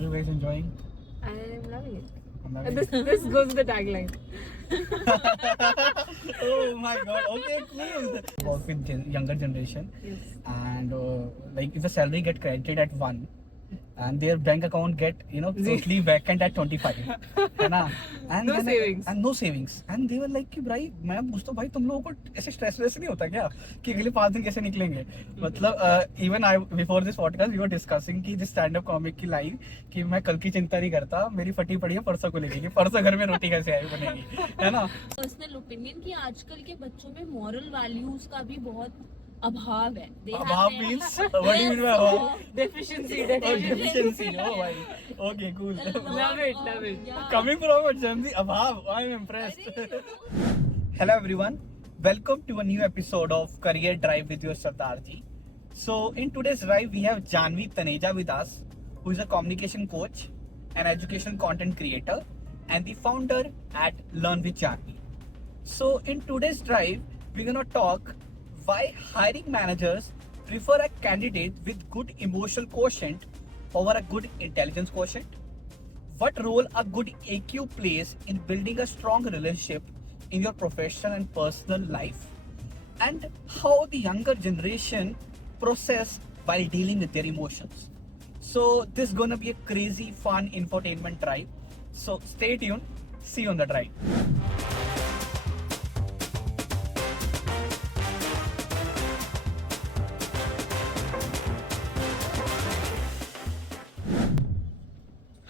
are you guys enjoying? I am loving it. I'm loving This goes with the tagline. Oh my god, okay, cool. Work with younger generation, Yes. and like if the salary get credited at 1 and their bank account get totally vacant at 25, है ना? And No savings. and no savings, and they were like कि भाई मैं पूछता हूँ भाई तुम लोगों को ऐसे स्ट्रेस वेस नहीं होता क्या कि अगले 5 दिन कैसे निकलेंगे? मतलब even I before this podcast we were discussing कि जिस स्टैंड अप कॉमिक की लाइन कि मैं कल की चिंता नहीं करता, मेरी फटी पड़ी है परसों को लेके कि परसों घर में रोटी कैसे आई बनेगी, है ना? पर्सनल ओपिनियन कि आजकल के बच्चों में मॉरल वैल्यूज का भी बहुत अभाव है. अभाव means what do you mean by अभाव? Deficiency. Oh, deficiency. Oh, भाई. Okay, cool. Love it. Coming from a Gen Z, Abhav, I'm impressed. Hello everyone, welcome to a new episode of Career Drive with your Sardarji. So in today's drive we have Janvi Taneja with us, who is a communication coach, an education content creator, and the founder at Learn with Janvi. So in today's drive we're gonna talk why hiring managers prefer a candidate with good emotional quotient over a good intelligence quotient. What role a good AQ plays in building a strong relationship in your professional and personal life, and how the younger generation process while dealing with their emotions. So this is gonna be a crazy fun infotainment drive. So stay tuned. See you on the drive.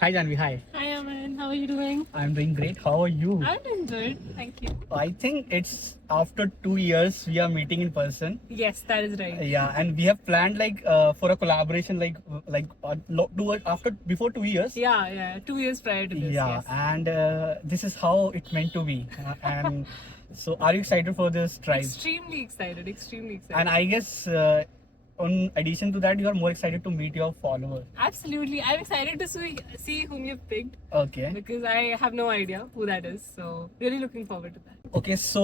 Hi Janvi, hi. Hi Aman, how are you doing? I'm doing great. How are you? I'm doing good, thank you. I think it's after 2 years we are meeting in person. Yes, that is right. Yeah, and we have planned for a collaboration before 2 years. Yeah, 2 years prior to this. Yeah, Yes. and this is how it meant to be. And so, are you excited for this drive? Extremely excited. And I guess, in addition to that, you are more excited to meet your followers. Absolutely, I'm excited to see whom you've picked Okay. because I have no idea who that is. So really looking forward to that. Okay, so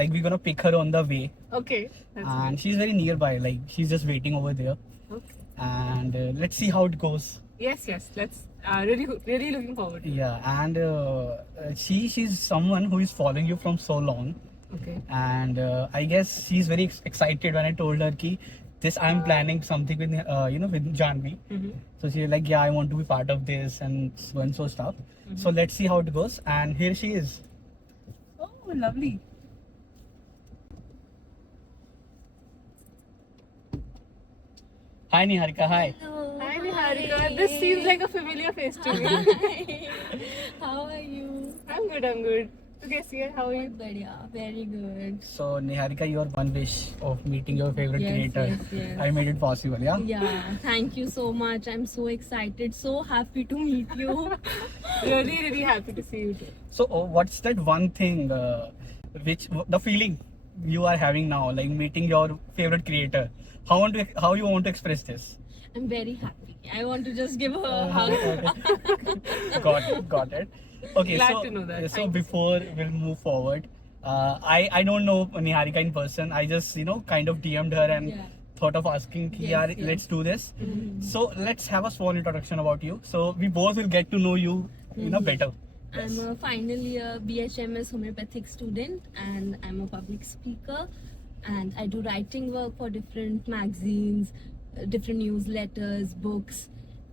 we're gonna pick her on the way, Okay, that's and she's very nearby. Like she's just waiting over there, good. Okay. and let's see how it goes. Yes. Let's really looking forward to it. Yeah, and she's someone who is following you from so long, Okay. and I guess she's very excited when I told her ki this I'm planning something with with Janvi. Mm-hmm. So she's like, yeah, I want to be part of this and so and so stuff. Mm-hmm. So let's see how it goes, and here she is. Oh, lovely. Hi Niharika, hi. Hi Niharika. This seems like a familiar face to me. How are you? I'm good. Okay, Sia, how are you? Badhiya, very good. So Niharika, your one wish of meeting your favorite creator, Yes. I made it possible, yeah? Yeah, thank you so much. I'm so excited, so happy to meet you. Really happy to see you too. So what's that one thing, the feeling you are having now, like meeting your favorite creator? How you want to express this? I'm very happy. I want to just give her a hug. Got it. Okay, Glad so to know that. so Thank you. before we'll move forward, I don't know Niharika in person. I just kind of DM'd her and Yeah. thought of asking ki, Yes, yaar, yes. let's do this. Mhm. So let's have a small introduction about you. So we both will get to know you, better. I'm a final year BHMS homeopathic student and I'm a public speaker and I do writing work for different magazines, different newsletters, books.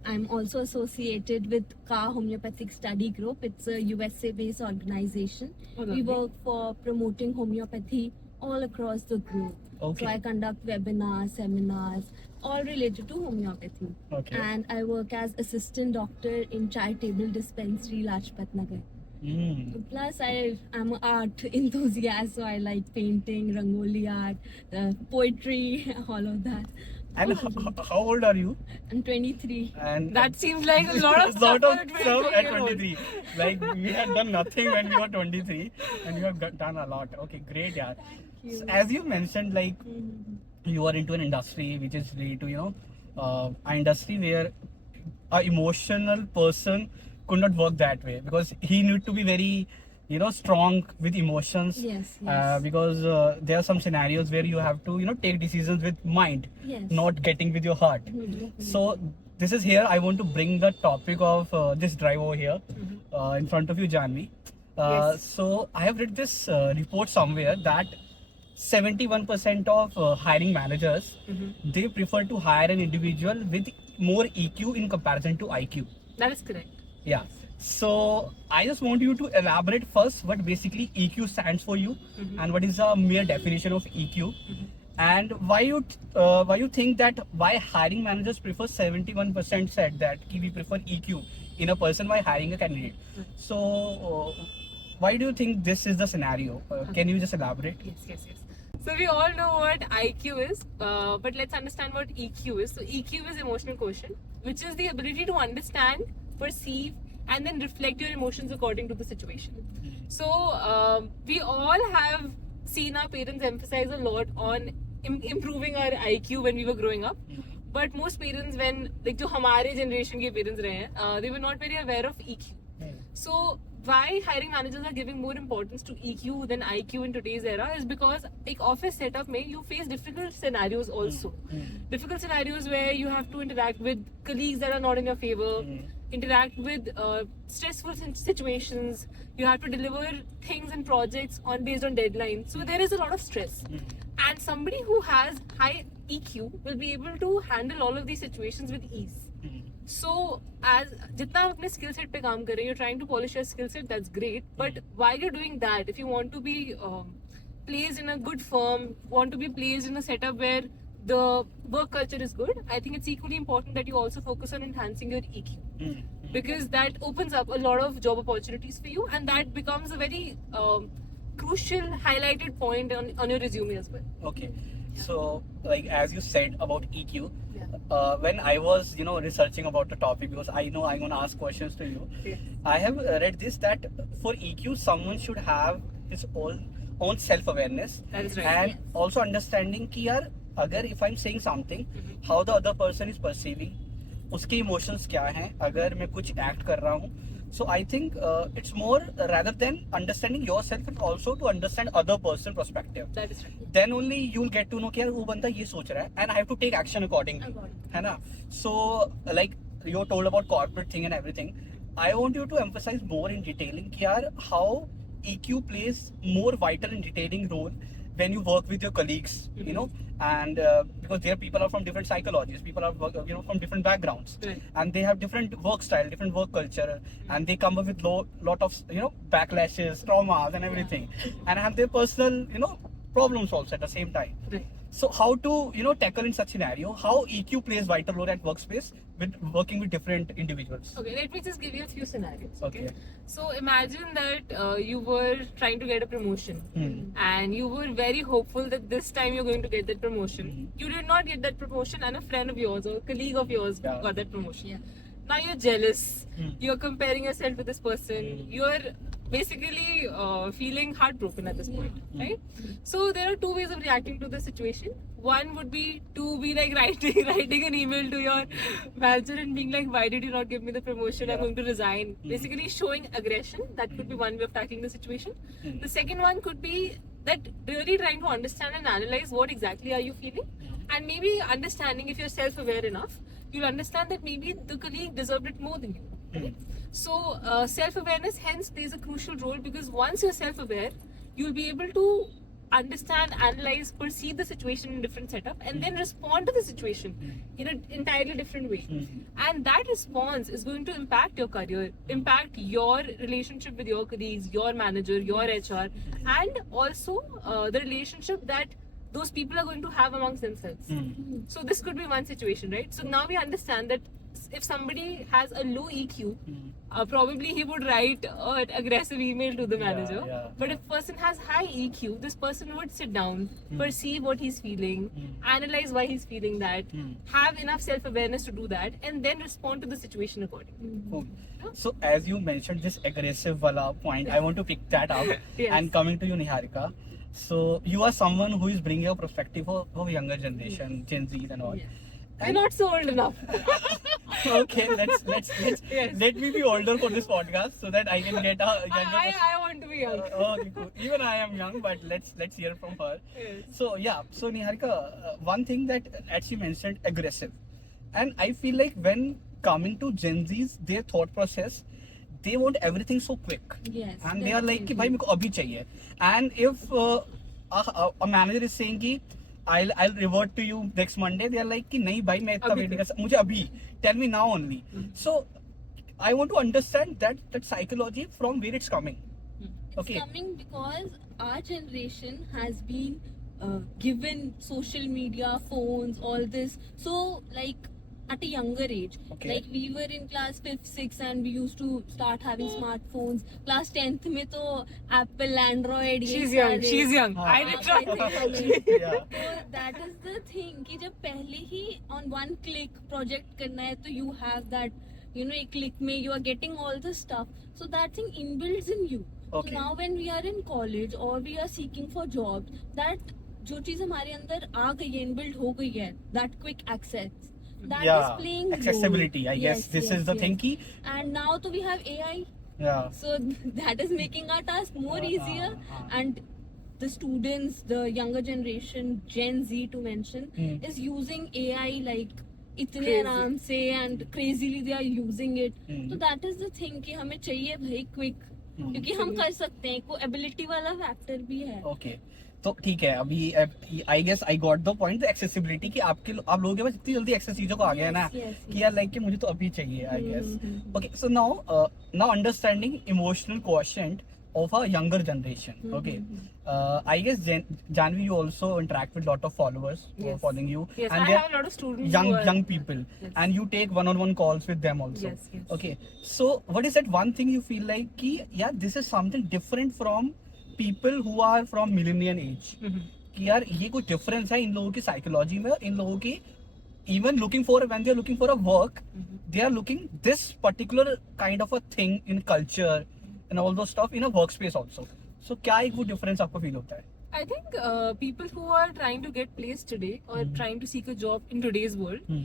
I'm also associated with Ka Homeopathic Study Group. It's a USA based organization. Oh, We lovely. work for promoting homeopathy all across the group. Okay. So I conduct webinars, seminars, all related to homeopathy. Okay. And I work as assistant doctor in Charitable Dispensary, Lajpat Nagar. Mm. Plus, I'm an art enthusiast, so I like painting, rangoli art, poetry, all of that. And how old are you? I'm 23. And That seems like a lot of lot stuff of for a stuff at 23-year-old. 23. Like we had done nothing when we were 23, and you have done a lot. Okay, great, yeah. you. So, as you mentioned, like Mhm. you are into an industry which is related to an industry where a emotional person could not work that way because he need to be very strong with emotions. Yes, Because there are some scenarios where you have to take decisions with mind, Yes. not getting with your heart. Mhm. So this is here I want to bring the topic of this drive over here in front of you, Janvi. Yes. So I have read this report somewhere that 71% of hiring managers they prefer to hire an individual with more EQ in comparison to IQ. That is correct. Yeah. So I just want you to elaborate first what basically EQ stands for you and what is the mere definition of EQ and why you think that why hiring managers prefer 71% said that we prefer EQ in a person while hiring a candidate. So why do you think this is the scenario? Can you just elaborate? Yes. So we all know what IQ is, but let's understand what EQ is. So EQ is emotional quotient, which is the ability to understand, perceive, and then reflect your emotions according to the situation. So we all have seen our parents emphasize a lot on improving our IQ when we were growing up. But most parents, when like जो हमारे generation के parents रहे हैं, they were not very aware of EQ. So why hiring managers are giving more importance to EQ than IQ in today's era is because like office setup mein you face difficult scenarios also. Difficult scenarios where you have to interact with colleagues that are not in your favor, interact with stressful situations. You have to deliver things and projects based on deadlines. So there is a lot of stress. And somebody who has high EQ will be able to handle all of these situations with ease. So as जितना आप अपने skill set पे काम कर रहे हैं, you're trying to polish your skill set, that's great. But while you're doing that, if you want to be placed in a good firm, want to be placed in a setup where the work culture is good, I think it's equally important that you also focus on enhancing your EQ. Because that opens up a lot of job opportunities for you, and that becomes a very crucial highlighted point on your resume as well. Okay. So like as you said about EQ, Yeah. when I was researching about the topic because I know I'm gonna ask questions to you. Yes. I have read this that for EQ someone should have his own self-awareness That is right. and also understanding कि यार अगर if I'm saying something how the other person is perceiving उसके emotions क्या हैं अगर मैं कुछ act कर रहा हूँ. So I think it's more rather than understanding yourself and also to understand other person perspective. That is right. Then only you'll get to know कि यार वो बंदा ये सोच रहा है and I have to take action accordingly. है ना? So like you told about corporate thing and everything. I want you to emphasize more in detailing कि यार how EQ plays more vital and detailing role when you work with your colleagues, and because there people are from different psychologies, people are from different backgrounds, Right. and they have different work style, different work culture, and they come up with lot of backlashes, traumas, and everything, and have their personal problems also at the same time. Right. So how to tackle in such scenario? How EQ plays vital role at workspace with working with different individuals? Okay, let me just give you a few scenarios. Okay. So imagine that you were trying to get a promotion and you were very hopeful that this time you're going to get that promotion. You did not get that promotion and a friend of yours or a colleague of yours Yeah. got that promotion. Now you're jealous. You're comparing yourself with this person. You're basically feeling heartbroken at this point, right? So there are two ways of reacting to the situation. One would be to be like writing an email to your manager and being like, why did you not give me the promotion? I'm going to resign. Basically showing aggression. That could be one way of tackling the situation. The second one could be that really trying to understand and analyze what exactly are you feeling, and maybe understanding if you're self-aware enough, you'll understand that maybe the colleague deserved it more than you. Right? So self-awareness hence plays a crucial role, because once you're self-aware, you'll be able to understand, analyze, perceive the situation in a different setup, and then respond to the situation in an entirely different way. And that response is going to impact your career, impact your relationship with your colleagues, your manager, your HR, and also the relationship that those people are going to have amongst themselves. So this could be one situation, right? So now we understand that if somebody has a low EQ, probably he would write an aggressive email to the manager. yeah. But if person has high EQ, this person would sit down, perceive what he's feeling, analyze why he's feeling that, have enough self-awareness to do that, and then respond to the situation accordingly. Cool. So as you mentioned this aggressive wala point, I want to pick that up. Yes. And coming to you, Niharika. So you are someone who is bringing a perspective of younger generation, Gen Z and all. Yes. You're not so old enough. Okay, let's Yes. let me be older for this podcast so that I can get a younger. I want to be young. Okay, cool. Even I am young, but let's hear from her. Yes. So yeah, so Niharika, one thing that as she mentioned, aggressive. and I feel like when coming to Gen Z's, their thought process, they want everything so quick, Yes. and they are like कि भाई मेरे को अभी चाहिए, and if a manager is saying कि I'll revert to you next Monday, they are like कि नहीं भाई मैं इतना वेट नहीं कर सकता, मुझे अभी, tell me now only. So I want to understand that psychology from where it's coming. It's Okay. coming because our generation has been given social media, phones, all this. So, like, at a younger age, Okay. like we were in class 5th, 6th, and we used to start having smartphones. Class 10th में तो Apple, Android. ये She's young. सारे- She's young. हाँ. I did हाँ, try. Yeah. So that is the thing कि जब पहले ही on one click project करना है तो you have that, you know, एक click में you are getting all the stuff. So that thing inbuilt in you. Okay. So now when we are in college or we are seeking for jobs, that जो चीज हमारे अंदर आ गई है, inbuilt हो गई है, that quick access, that is playing role. accessibility, I guess Yes, this yes, is the yes. thing ki And now तो we have AI. yeah. So that is making our task more easier. And the students, the younger generation, Gen Z to mention, is using AI like इतने Crazy. आराम से and crazily they are using it. Hmm. So that is the thing कि हमें चाहिए भाई quick, क्योंकि हम कर सकते हैं, को ability वाला factor भी है. Okay. तो ठीक है, अभी I guess I got the point, accessibility कि आप लोगों के पास इतनी जल्दी एक्सेस चीजों को आ गया है ना Yes, yes, कि यार लाइक कि मुझे तो अभी चाहिए, I guess. Mhm. Okay, so now understanding emotional quotient of a younger generation. Okay, I guess Janvi, you also interact with lot of followers who are Yes. following you, Yes, and I they're have a lot of students. young who are, young people, Yes. and you take one-on-one calls with them also. Yes, yes. Okay, so what is that one thing you feel like कि यार this is something different from people who are from millennial age, कि यार ये कुछ difference है इन लोगों की psychology में, और इन लोगों की even looking for, when they are looking for a work, they are looking this particular kind of a thing in culture and all those stuff in a workspace also. So क्या एक वो difference आपको feel होता है? I think people who are trying to get placed today or trying to seek a job in today's world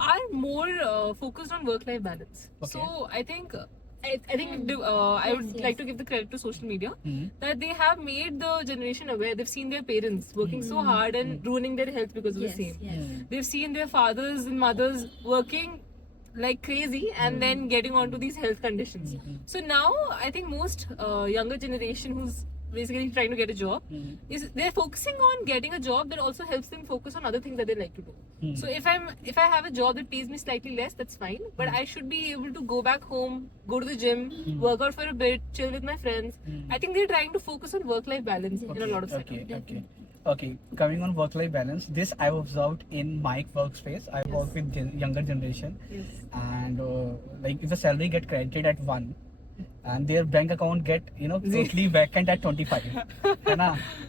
are more focused on work-life balance. Okay. So I think I think I would Yes, like yes. to give the credit to social media Mhm. that they have made the generation aware. They've seen their parents working so hard and ruining their health because of Yes, the same. yes. They've seen their fathers and mothers working like crazy and then getting onto these health conditions. So now I think most younger generation who's basically trying to get a job is they're focusing on getting a job that also helps them focus on other things that they like to do. So if I have a job that pays me slightly less, that's fine, but I should be able to go back home, go to the gym, work out for a bit, chill with my friends. I think they're trying to focus on work life balance in a lot of settings. Okay, coming on work-life balance, this I've observed in my workspace. I work with younger generation, Yes. and like if the salary get credited at 1 and their bank account get totally vacant at 25, है ना?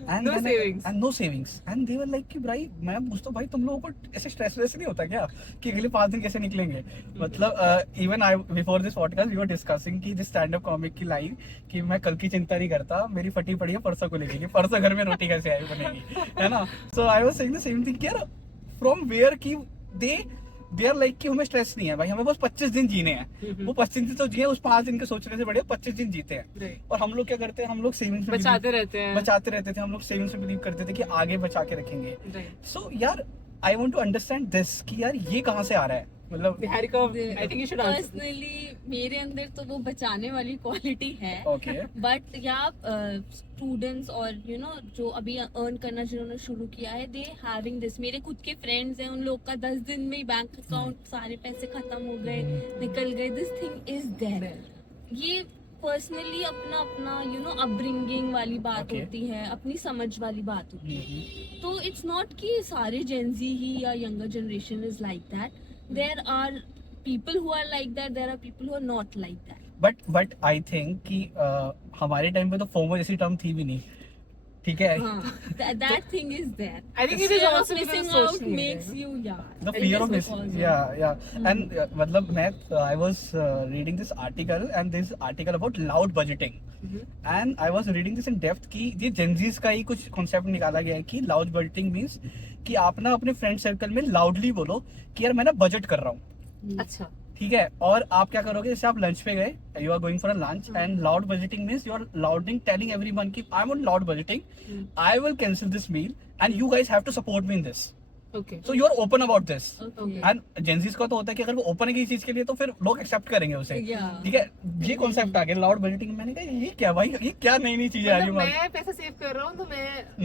And No then savings. and no savings, and they were like कि भाई मैं पूछता हूँ भाई तुम लोगों को ऐसे स्ट्रेस वैसे नहीं होता क्या कि अगले 5 दिन कैसे निकलेंगे? मतलब even I before this podcast we were discussing कि दिस स्टैंड अप कॉमिक की लाइन कि मैं कल की चिंता नहीं करता, मेरी फटी पड़ी है परसों को लेके कि परसों घर में रोटी कैसे आई बनेगी, है ना? So I was saying the same thing यार, फ्रॉम वेयर कि दे आर लाइक कि हमें स्ट्रेस नहीं है भाई, हमें बस 25 दिन जीने हैं. वो 25 दिन तो जिए, उस 5 दिन के सोचने से बड़े 25 दिन जीते हैं. Right. और हम लोग क्या करते हैं, हम लोग सेविंग्स में बचाते रहते हैं. बचाते रहते थे, हम लोग सेविंग्स में बिलीव करते थे कि आगे बचा के रखेंगे. Right. सो यार I want to understand this कि यार ये कहाँ से आ रहा है, मतलब Niharika, I think you should answer. Personally मेरे अंदर तो वो बचाने वाली क्वालिटी है. ओके. बट या स्टूडेंट्स और यू नो जो अभी अर्न करना जिन्होंने शुरू किया है, दे हैविंग दिस. मेरे खुद के फ्रेंड्स हैं, उन लोग का 10 दिन में बैंक अकाउंट सारे पैसे खत्म हो गए, निकल गए. This thing is there. ये पर्सनली अपना अपना यू नो अपब्रिंगिंग वाली बात Okay. होती है, अपनी समझ वाली बात होती है. तो इट्स नॉट कि सारे जेंजी ही या younger generation is like that. There are people who are like that, there are people who are not like that. But I think कि हमारे टाइम पे तो फोमो जैसी टर्म थी भी नहीं, ठीक है? That thing is there. I think it is Fear of also because missing of social out media, makes no? you, yeah. The it fear is of missing, because of- yeah. And मतलब मैं I was reading this article, and this article about loud budgeting, and I was reading this in depth कि ये Gen Z's का ही कुछ concept निकाला गया है कि loud budgeting means कि आप ना अपने फ्रेंड सर्कल में loudly बोलो कि यार मैं ना बजट कर रहा हूँ, अच्छा. ठीक है? और आप क्या करोगे, जैसे आप लंच पे गए, you are going for a lunch, and loud budgeting means you are louding telling everyone कि I am on loud budgeting, I will cancel this meal and you guys have to support me in this. Okay. So you are open about this. Okay. And Gen Zs का तो होता है कि अगर वो open है किसी चीज के लिए तो फिर लोग एक्सेप्ट करेंगे उसे. Yeah. ठीक है, ये कॉन्सेप्ट आ गया लाउड बजटिंग. मैंने कहा ये क्या भाई, ये क्या नई नई चीजें आ रही मतलब है. मैं पैसा सेव कर रहा हूँ तो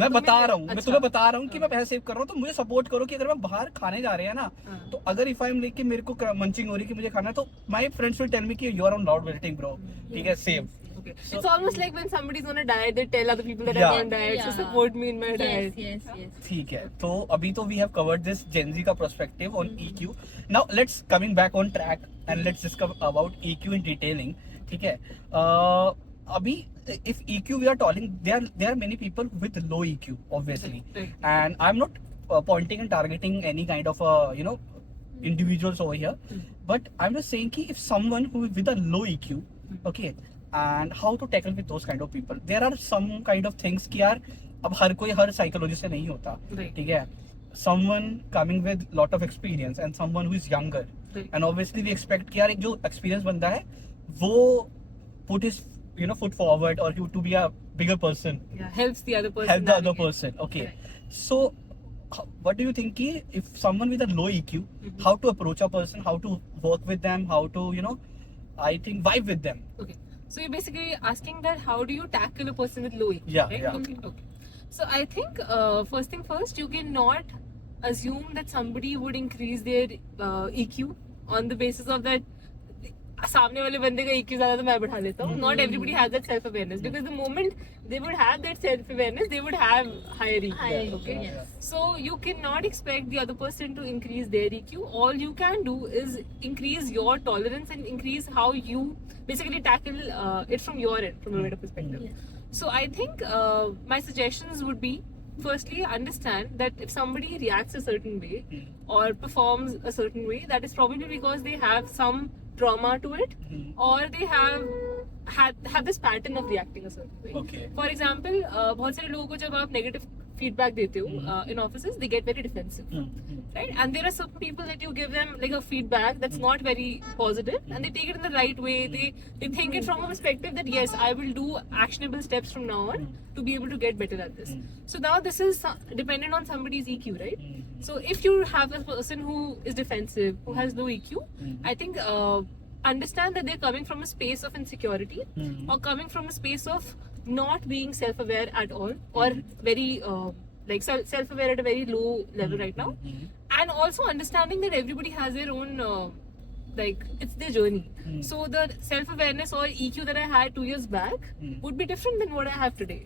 मैं बता रहा हूँ, मैं अच्छा। तुम्हें बता रहा हूँ कि मैं पैसे सेव कर रहा हूँ, तो मुझे सपोर्ट करो कि अगर मैं बाहर खाने जा रहे हैं ना, हाँ। तो अगर इफ आई एम लाइक कि मेरे को मंचिंग हो रही है कि मुझे खाना है, तो my friends will tell me कि you are on loud budgeting bro. ठीक है, save. Okay. So- It's almost like when somebody's on a diet, they tell other people that Yeah. I'm on diet, so Yeah. support me in my diet. Yes. ठीक है, तो अभी तो we have covered this Gen Z का perspective on EQ. Now let's coming back on track and let's discuss about EQ इन detailing. ठीक है, अभी if EQ we are talking, there are many people with low EQ obviously, Right. and I'm not pointing and targeting any kind of individuals over here, but I'm just saying कि if someone who is with a low EQ, okay, and how to tackle with those kind of people. There are some kind of things कि यार अब हर कोई हर psychology से नहीं होता. Right. ठीक है, someone coming with lot of experience and someone who is younger, Right. and obviously we expect कि यार एक जो experience बंदा है वो put his foot forward or to be a bigger person, Yeah, helps the other person. help the other navigate. person. Okay, Correct. so what do you think कि if someone with a low EQ, how to approach a person, how to work with them, how to I think vibe with them. Okay. So you're basically asking that how do you tackle a person with low EQ? Yeah, right? yeah. Okay. So I think first thing first, you cannot assume that somebody would increase their EQ on the basis of that सामने वाले बंदे का EQ ज्यादा तो मैं बढ़ा देता हूँ. Not everybody has that self awareness, because the moment they would have that self awareness, they would have higher EQ. Higher EQ, Okay. yes. So you cannot expect the other person to increase their EQ. All you can do is increase your tolerance and increase how you basically tackle it from your end, from a better perspective. Yes. So I think my suggestions would be, firstly, understand that if somebody reacts a certain way or performs a certain way, that is probably because they have some trauma to it, or they have this pattern of reacting a certain way. Okay. For example, बहुत सारे लोगों को जब आप negative feedback देते हो in offices, they get very defensive, right? And there are some people that you give them like a feedback that's not very positive, and they take it in the right way. They think it from a perspective that yes, I will do actionable steps from now on to be able to get better at this. So now this is dependent on somebody's EQ, right? So if you have a person who is defensive, who has low EQ, I think understand that they're coming from a space of insecurity, or coming from a space of not being self-aware at all, or very like self-aware at a very low level right now, and also understanding that everybody has their own like it's their journey. So the self-awareness or EQ that I had 2 years back would be different than what I have today.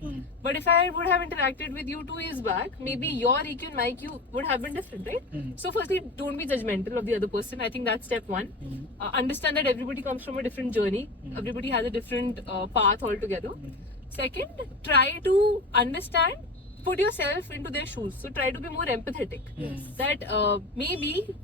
But if I would have interacted with you 2 years back, maybe your EQ and my EQ would have been different, right? So firstly, don't be judgmental of the other person. I think that's step one. Understand that everybody comes from a different journey. Everybody has a different path altogether. Second, try to understand, put yourself into their shoes. So try to be more empathetic. That maybe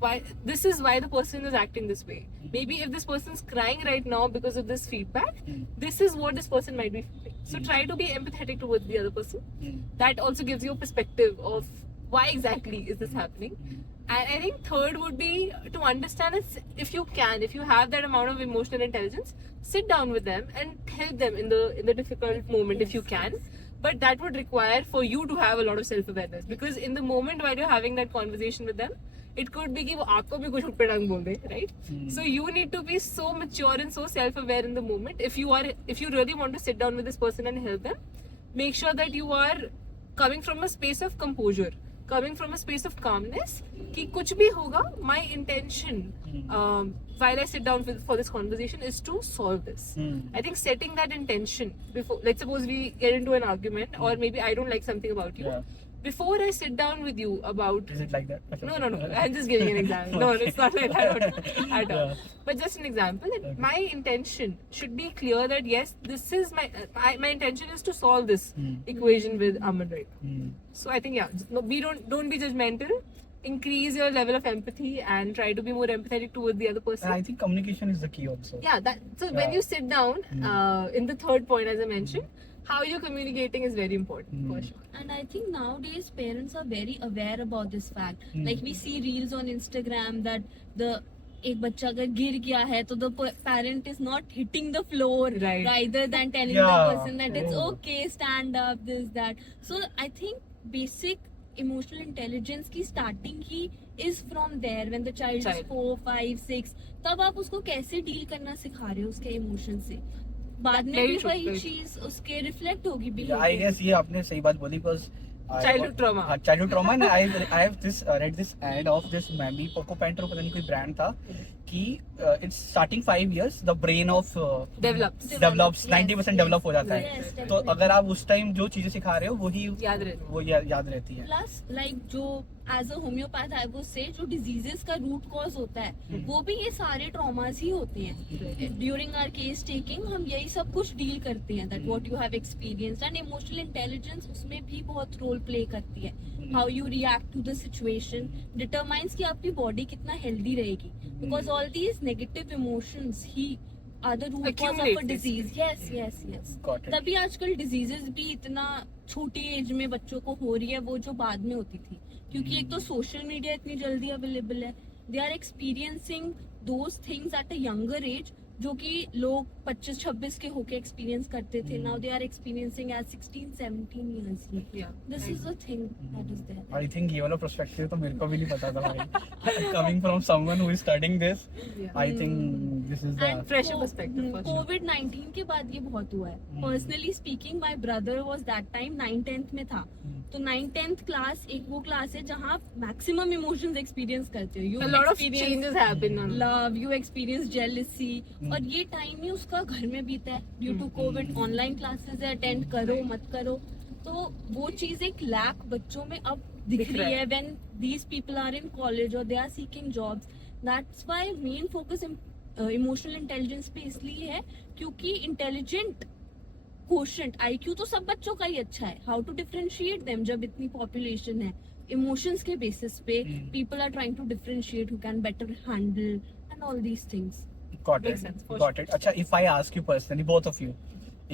this is why the person is acting this way. Maybe if this person is crying right now because of this feedback, this is what this person might be feeling. So try to be empathetic towards the other person. That also gives you a perspective of why exactly is this happening. And I think third would be to understand if you have that amount of emotional intelligence, sit down with them and help them in the difficult moment if you can. But that would require for you to have a lot of self-awareness, because in the moment while you're having that conversation with them, it could be कि वो आपको भी कुछ उठपटांग बोल दे, right? So you need to be so mature and so self-aware in the moment. If you really want to sit down with this person and help them, make sure that you are coming from a space of composure, coming from a space of calmness. कि कुछ भी होगा, my intention while I sit down for this conversation is to solve this. I think setting that intention before, let's suppose we get into an argument, or maybe I don't like something about you. Yeah. Before I sit down with you about... Is it like that? No. I'm just giving an example. No, it's not like that at all. Yeah. But just an example. That my intention should be clear that yes, this is my intention is to solve this equation with Aman right now. So I think don't be judgmental. Increase your level of empathy and try to be more empathetic towards the other person. And I think communication is the key also. Yeah, when you sit down, in the third point as I mentioned, how you're communicating is very important for sure. And I think nowadays parents are very aware about this fact. Like we see reels on Instagram that एक बच्चा अगर गिर गया है तो the parent is not hitting the floor Right. rather than telling Yeah. the person that it's Oh. okay, stand up, this, that. So I think basic emotional intelligence की starting ही is from there when the child is 4, 5, 6, तब आप उसको कैसे deal करना सिखा रहे हो उसके इमोशन से, बाद में Very भी true, वही very चीज उसके रिफ्लेक्ट होगी आई बिहेवियर। गेस ये आपने सही बात बोली because Childhood trauma. childhood trauma and I have this read this ad of this Mammy Poco Pantro पता नहीं कोई ब्रांड था कि it's starting 5 years the brain of Develops. develops Yes, 90% yes. Develop हो जाता है। Yes, तो definitely. अगर आप उस टाइम जो चीजें सिखा रहे हो वही याद रहता वो याद रहती है। प्लस लाइक जो as a homeopath I would say जो डिजीजेस का रूट कॉज होता है हम्म। वो भी ये सारे ट्रॉमास ही होते हैं। ड्यूरिंग आवर केस टेकिंग हम यही सब कुछ डील करते हैं, that what you have experienced, and emotional intelligence उसमें भी बहुत रोल प्ले करती है। How you react to the situation determines कि आपकी बॉडी कितना हेल्दी रहेगी, because all these negative emotions ही are the root cause of a Accumulate, disease. Yes yes yes, Got it. तभी आजकल डिजीजेस भी इतना छोटी एज में बच्चों को हो रही है, वो जो बाद में होती थी, क्योंकि एक तो सोशल मीडिया इतनी जल्दी अवेलेबल है, they are experiencing those things at a younger age जो कि लोग 25-26 के होके एक्सपीरियंस करते थे, now they are experiencing at 16-17 years. Yeah. This is the thing that is there. I think ये वाला पर्सपेक्टिव तो मेरे को भी नहीं पता था भाई। Coming from someone who is studying this Yeah. I think this is And the Fresher perspective, for sure. COVID-19 के बाद ये बहुत हुआ है। Hmm. Personally speaking my brother was that time 9th-10th में था, तो 9th-10th क्लास एक वो क्लास है जहाँ मैक्सिमम इमोशंस एक्सपीरियंस करते हो। A You lot of experience changes happen. on- love, you experience jealousy, Hmm. और ये टाइम ही उसका घर में बीता है due to Hmm. Covid. Online classes है, अटेंड करो मत करो, तो वो चीज एक लैक बच्चों में अब दिख दिख रहा रही है। है when these people are in college और they are seeking jobs. That's why main focus emotional intelligence पे इसलिए है क्योंकि इंटेलिजेंट क्वोशंट IQ तो सब बच्चों का ही अच्छा है, हाउ टू डिफरेंशिएट देम जब इतनी पॉपुलेशन है, इमोशंस के बेसिस पे Hmm. People are trying to differentiate who can better handle and all these things. got Makes it sense, for got it अच्छा if I ask you personally both of you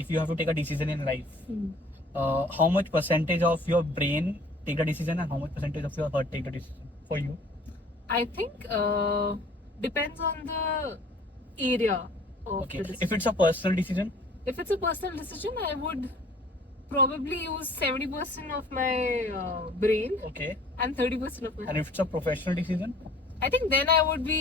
if you have to take a decision in life how much percentage of your brain take a decision and how much percentage of your heart take a decision for you? I think depends on the area of Okay, the if decision. it's a personal decision If it's a personal decision, I would probably use 70% of my brain okay and 30% of my and if it's a professional decision I think then I would be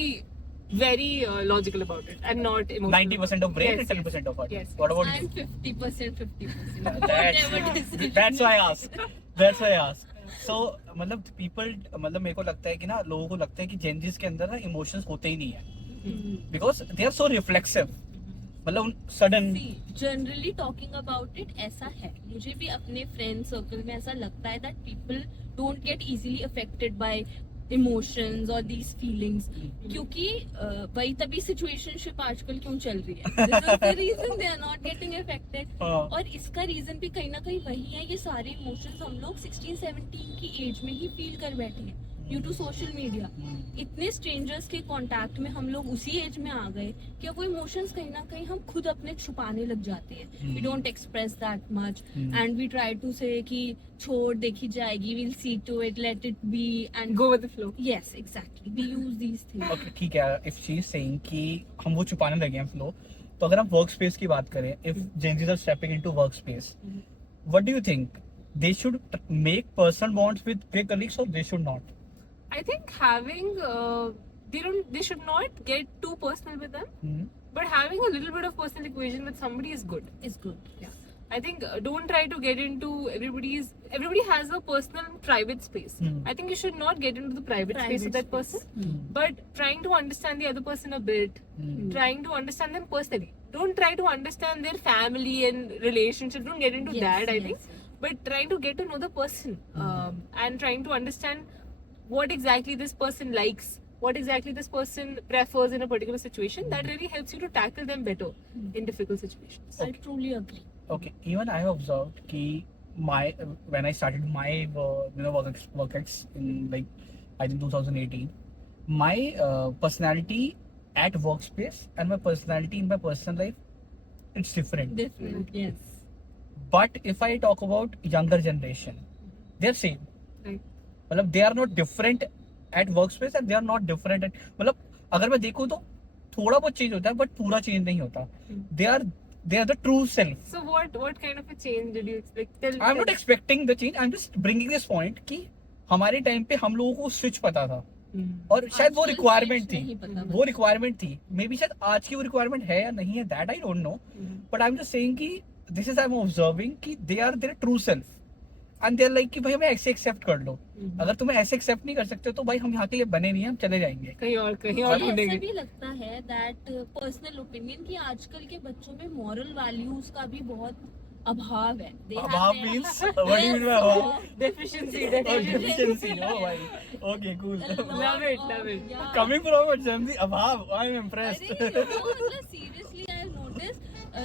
very logical about it and not emotional. 90% of brain Yes, and 10% of heart. Yes, What about I'm you? 50%, 50%. That's, Whatever decision that's why I you asked. That's why I asked. So मतलब people मतलब मेरे को लगता है कि ना लोगों को लगता है कि जेंजिस के अंदर ना इमोशंस होते ही नहीं है Hmm. because they are so reflexive मतलब sudden See, generally talking about it ऐसा है, मुझे भी अपने फ्रेंड सर्कल में ऐसा लगता है that people don't get easily affected by emotions or these feelings, क्योंकि वही तभी सिचुएशनशिप आजकल क्यों चल रही है, this is the reason they are not getting affected। और इसका रीजन भी कहीं ना कहीं वही है, ये सारे इमोशंस हम लोग 16-17 की एज में ही फील कर बैठे हैं ड्यू टू सोशल मीडिया। इतने स्ट्रेंजर्स के कांटेक्ट में हम लोग उसी एज में आ गए कि वो इमोशंस कहीं ना कहीं हम खुद अपने छुपाने लग जाते हैं। We don't express that much and we try to say कि छोड़, देखी जाएगी, will see to it, let it be, and Go with the flow. Yes exactly we use these things. Okay ठीक है इफ शी इज सेइंग कि हम वो छुपाने लगे हैं फ्लो, तो अगर हम वर्क स्पेस की बात करें, if Gen Zs are stepping into work space, what do you think they should make personal bonds with their colleagues और they should not? I think having they should not get too personal with them, but having a little bit of personal equation with somebody is good. Is good. Yeah. I think don't try to get into everybody has a personal private space. I think you should not get into the private space of that person, but trying to understand the other person a bit, trying to understand them personally. Don't try to understand their family and relationships. Don't get into Yes, that, I yes. think, but trying to get to know the person and trying to understand what exactly this person likes, what exactly this person prefers in a particular situation. That really helps you to tackle them better in difficult situations. I truly agree. Okay, even I have observed कि when I started my work ex in like I think 2018, my personality at workspace and my personality in my personal life, it's different. Different, yes. But if I talk about younger generation, they're same. Right. मतलब they are not different at workspace and they are not different at मतलब अगर मैं देखूँ तो थोड़ा बहुत change होता है बट पूरा चेंज नहीं होता. They are the true self. So what kind of a change did you expect? I'm not expecting the change. I'm just bringing this point कि हमारे टाइम पे हम लोगों को स्विच पता था Hmm. और शायद वो आजकल रिक्वायरमेंट switch थी, नहीं पता वो रिक्वायरमेंट थी, मे बी शायद आज की वो रिक्वायरमेंट है या नहीं है, that I don't know, but I am just saying कि this is I am observing कि they are their true self and they are like कि भाई हमें ऐसे एक्सेप्ट कर लो, अगर तुम्हें ऐसे एक्सेप्ट नहीं कर सकते तो भाई हम यहाँ के लिए बने नहीं हैं, हम चले जाएंगे। कहीं और मुझे ऐसा ढूंढेंगे। भी लगता है दैट पर्सनल ओपिनियन कि आजकल के बच्चों में मॉरल वैल्यूज का भी बहुत अभाव है। They have अभाव their- means what do you mean by अभाव? Deficiency. Deficiency. Oh भाई, okay, cool. a lot Love it, of- love it. yeah. Coming from a Gen Z, अभाव, I am impressed. अरे मतलब सीरियसली आई नोटिस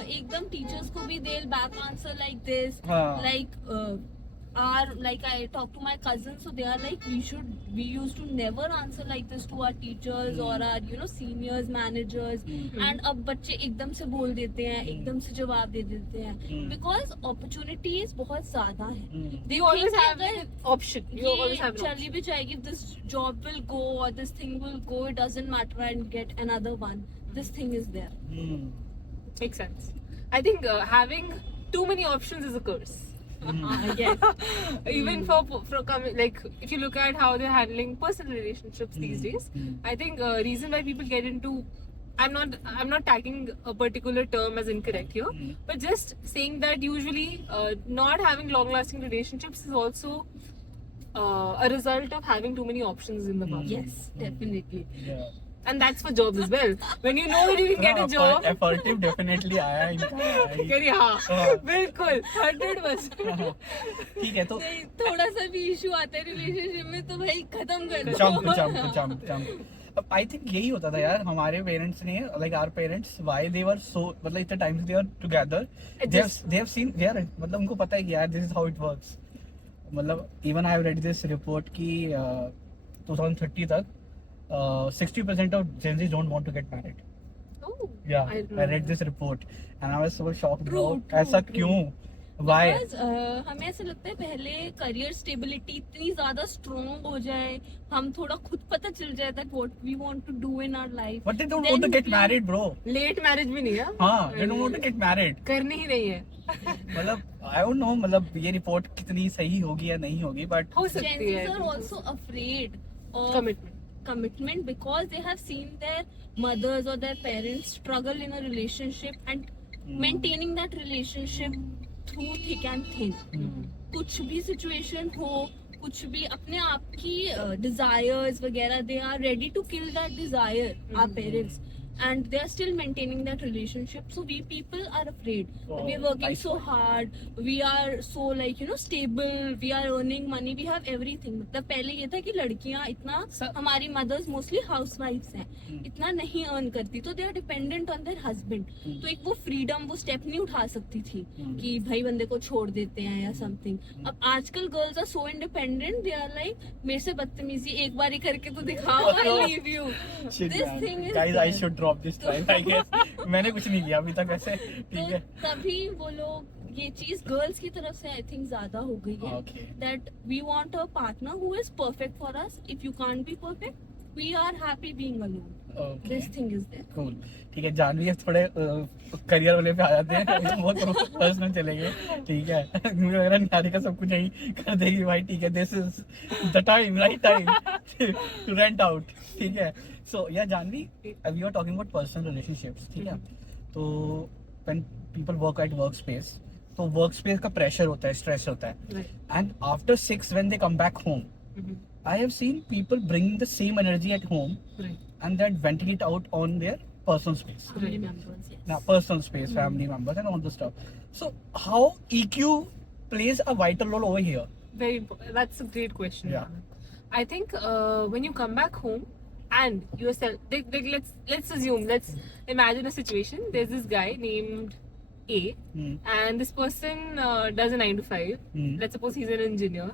एकदम teachers को भी they'll back answer like this, हाँ. like like I talk to my cousins, so they are like we used to never answer like this to our teachers or our seniors, managers, and अब बच्चे एकदम से बोल देते हैं, एकदम से जवाब दे देते हैं, because opportunities बहुत ज्यादा है। They You always think have कि an option. You ये always have an चली option. भी जाएगी, this job will go or this thing will go, it doesn't matter, and get another one. This thing is there. Makes sense. I think having too many options is a curse. Yes. Even for coming, like if you look at how they're handling personal relationships these days, I think reason why people get into, I'm not tagging a particular term as incorrect here, but just saying that usually not having long lasting relationships is also a result of having too many options in the market. Yes, definitely. Yeah. And that's for jobs as well. When you know that you can get a job, Effortive definitely आया इनका। करिए हाँ, बिल्कुल 100%. ठीक है तो नहीं, थोड़ा सा भी इशू आता है रिलेशनशिप में तो भाई खत्म कर दो। जंप अब आई थिंक यही होता था यार, हमारे पेरेंट्स ने, like our parents, why they were so, मतलब इतने टाइम से they are together, they have seen यार, मतलब उनको पता है कि यार this is how it works, मतलब even I have read this report कि 2030 तक 60% of Gen Zs don't want to get married. Oh, Yeah, didn't I know read that. this report and I was so shocked. True, bro. true, ऐसा true. क्यों? Why? Because, हमें ऐसा लगता है पहले career stability इतनी ज्यादा स्ट्रॉन्ग हो जाए, हम थोड़ा खुद पता चल जाए that what we want to do in our life. But they don't want to Then get married, bro. Late marriage भी नहीं है. हाँ, they don't want to get married. करनी ही नहीं है. मतलब I don't know, मतलब ये रिपोर्ट कितनी सही होगी या नहीं होगी, but हो Gen सकती है. Zs are also afraid of Commitment. because they have seen their mothers or their parents struggle in a relationship and maintaining that relationship through thick and thin. कुछ भी सिचुएशन हो, कुछ भी अपने आप की desires वगैरह, they are ready to kill that desire, our parents, and they are still maintaining that relationship. So we people are afraid. Oh, We are working nice so one. hard, we are so like stable, we are earning money, we have everything. मतलब पहले ये था कि लड़कियां इतना, हमारी mothers mostly housewives हैं, इतना नहीं earn करती, तो they are dependent on their husband. तो एक वो freedom, वो step नहीं उठा सकती थी कि भाई बंदे को छोड़ देते हैं या something. अब आजकल girls are so independent, they are like मेरे से बदतमीजी एक बार ही करके तो दिखाओ, I leave you. shit, This man. thing is Guys, I there. should drop this time, I guess. मैंने कुछ नहीं किया अभी तक वैसे, ठीक तो है. तभी वो लोग, ये चीज गर्ल्स की तरफ से आई थिंक ज्यादा हो गई है, Okay. That we want a partner who is perfect for us. If you can't be perfect, we are happy being alone. Okay. This thing is there. Cool. ठीक है, जानवी अब थोड़े करियर वाले पे आ जाते हैं, बहुत पर्सनल चले गए, ठीक है. मुझे लग रहा है निहारिका सब कुछ यही कर देगी भाई, ठीक है. This is the time, right time to rent out, ठीक है. So yeah Janvi, we are talking about personal relationships, ठीक है. तो when people work at work space, तो वर्क स्पेस का प्रेशर होता है, स्ट्रेस होता है, Right. And after 6 when they come back home, I have seen people bringing the same energy at home Right. and then venting it out on their personal space. Family members, yes. Now, personal space, family members, and all the stuff. So, how EQ plays a vital role over here? Very important. That's a great question. Yeah. I think when you come back home and yourself, let's assume, let's imagine a situation. There's this guy named A, and this person does a 9 to 5. Let's suppose he's an engineer.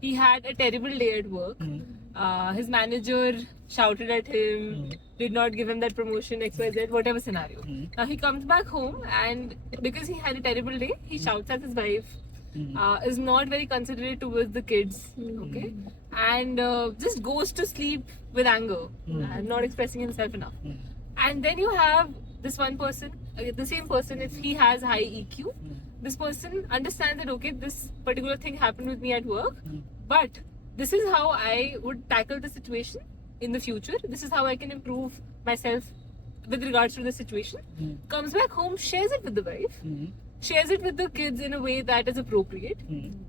He had a terrible day at work. His manager shouted at him, did not give him that promotion, XYZ, whatever scenario. Now he comes back home, and because he had a terrible day, he shouts at his wife, is not very considerate towards the kids, okay, and just goes to sleep with anger, and not expressing himself enough. And then you have this one person, the same person, if he has high EQ, this person understands that okay, this particular thing happened with me at work, but this is how I would tackle the situation in the future. This is how I can improve myself with regards to the situation. Comes back home, shares it with the wife, shares it with the kids in a way that is appropriate,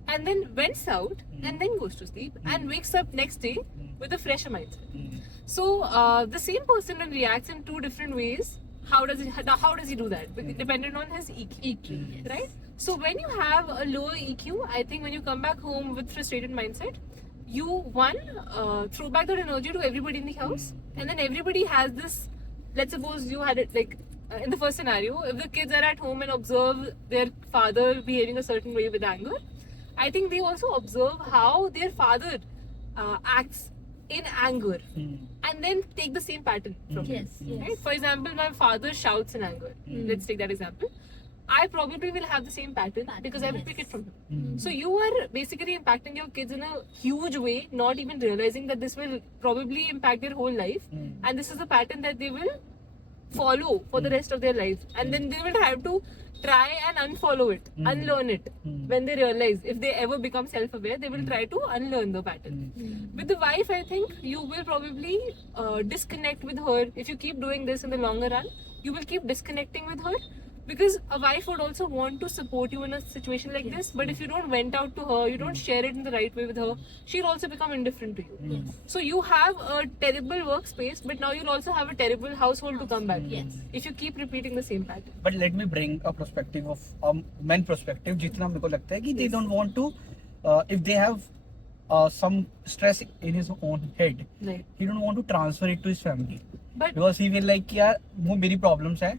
and then vents out and then goes to sleep and wakes up next day with a fresher mindset. So the same person then reacts in two different ways. How does he do that? Dependent on his EQ, right? So when you have a lower EQ, I think when you come back home with frustrated mindset, you throw back that energy to everybody in the house, and then everybody has this. Let's suppose you had it like in the first scenario, if the kids are at home and observe their father behaving a certain way with anger, I think they also observe how their father acts in anger, and then take the same pattern from him. Right? For example, my father shouts in anger. Let's take that example. I probably will have the same pattern because I will pick it from him. So you are basically impacting your kids in a huge way, not even realizing that this will probably impact their whole life, and this is a pattern that they will follow for the rest of their lives, and then they will have to try and unfollow it, unlearn it. When they realize, if they ever become self-aware, they will try to unlearn the pattern. With the wife, I think you will probably disconnect with her. If you keep doing this in the longer run, you will keep disconnecting with her, because a wife would also want to support you in a situation like this, but if you don't vent out to her, you don't share it in the right way with her, she'll also become indifferent to you. So you have a terrible workspace, but now you'll also have a terrible household to come back to if you keep repeating the same pattern. But let me bring a perspective of men perspective. जितना मेरे को लगता है कि they don't want to, if they have some stress in his own head, Right. he don't want to transfer it to his family. But Because he will like कि यार वो मेरी problems है,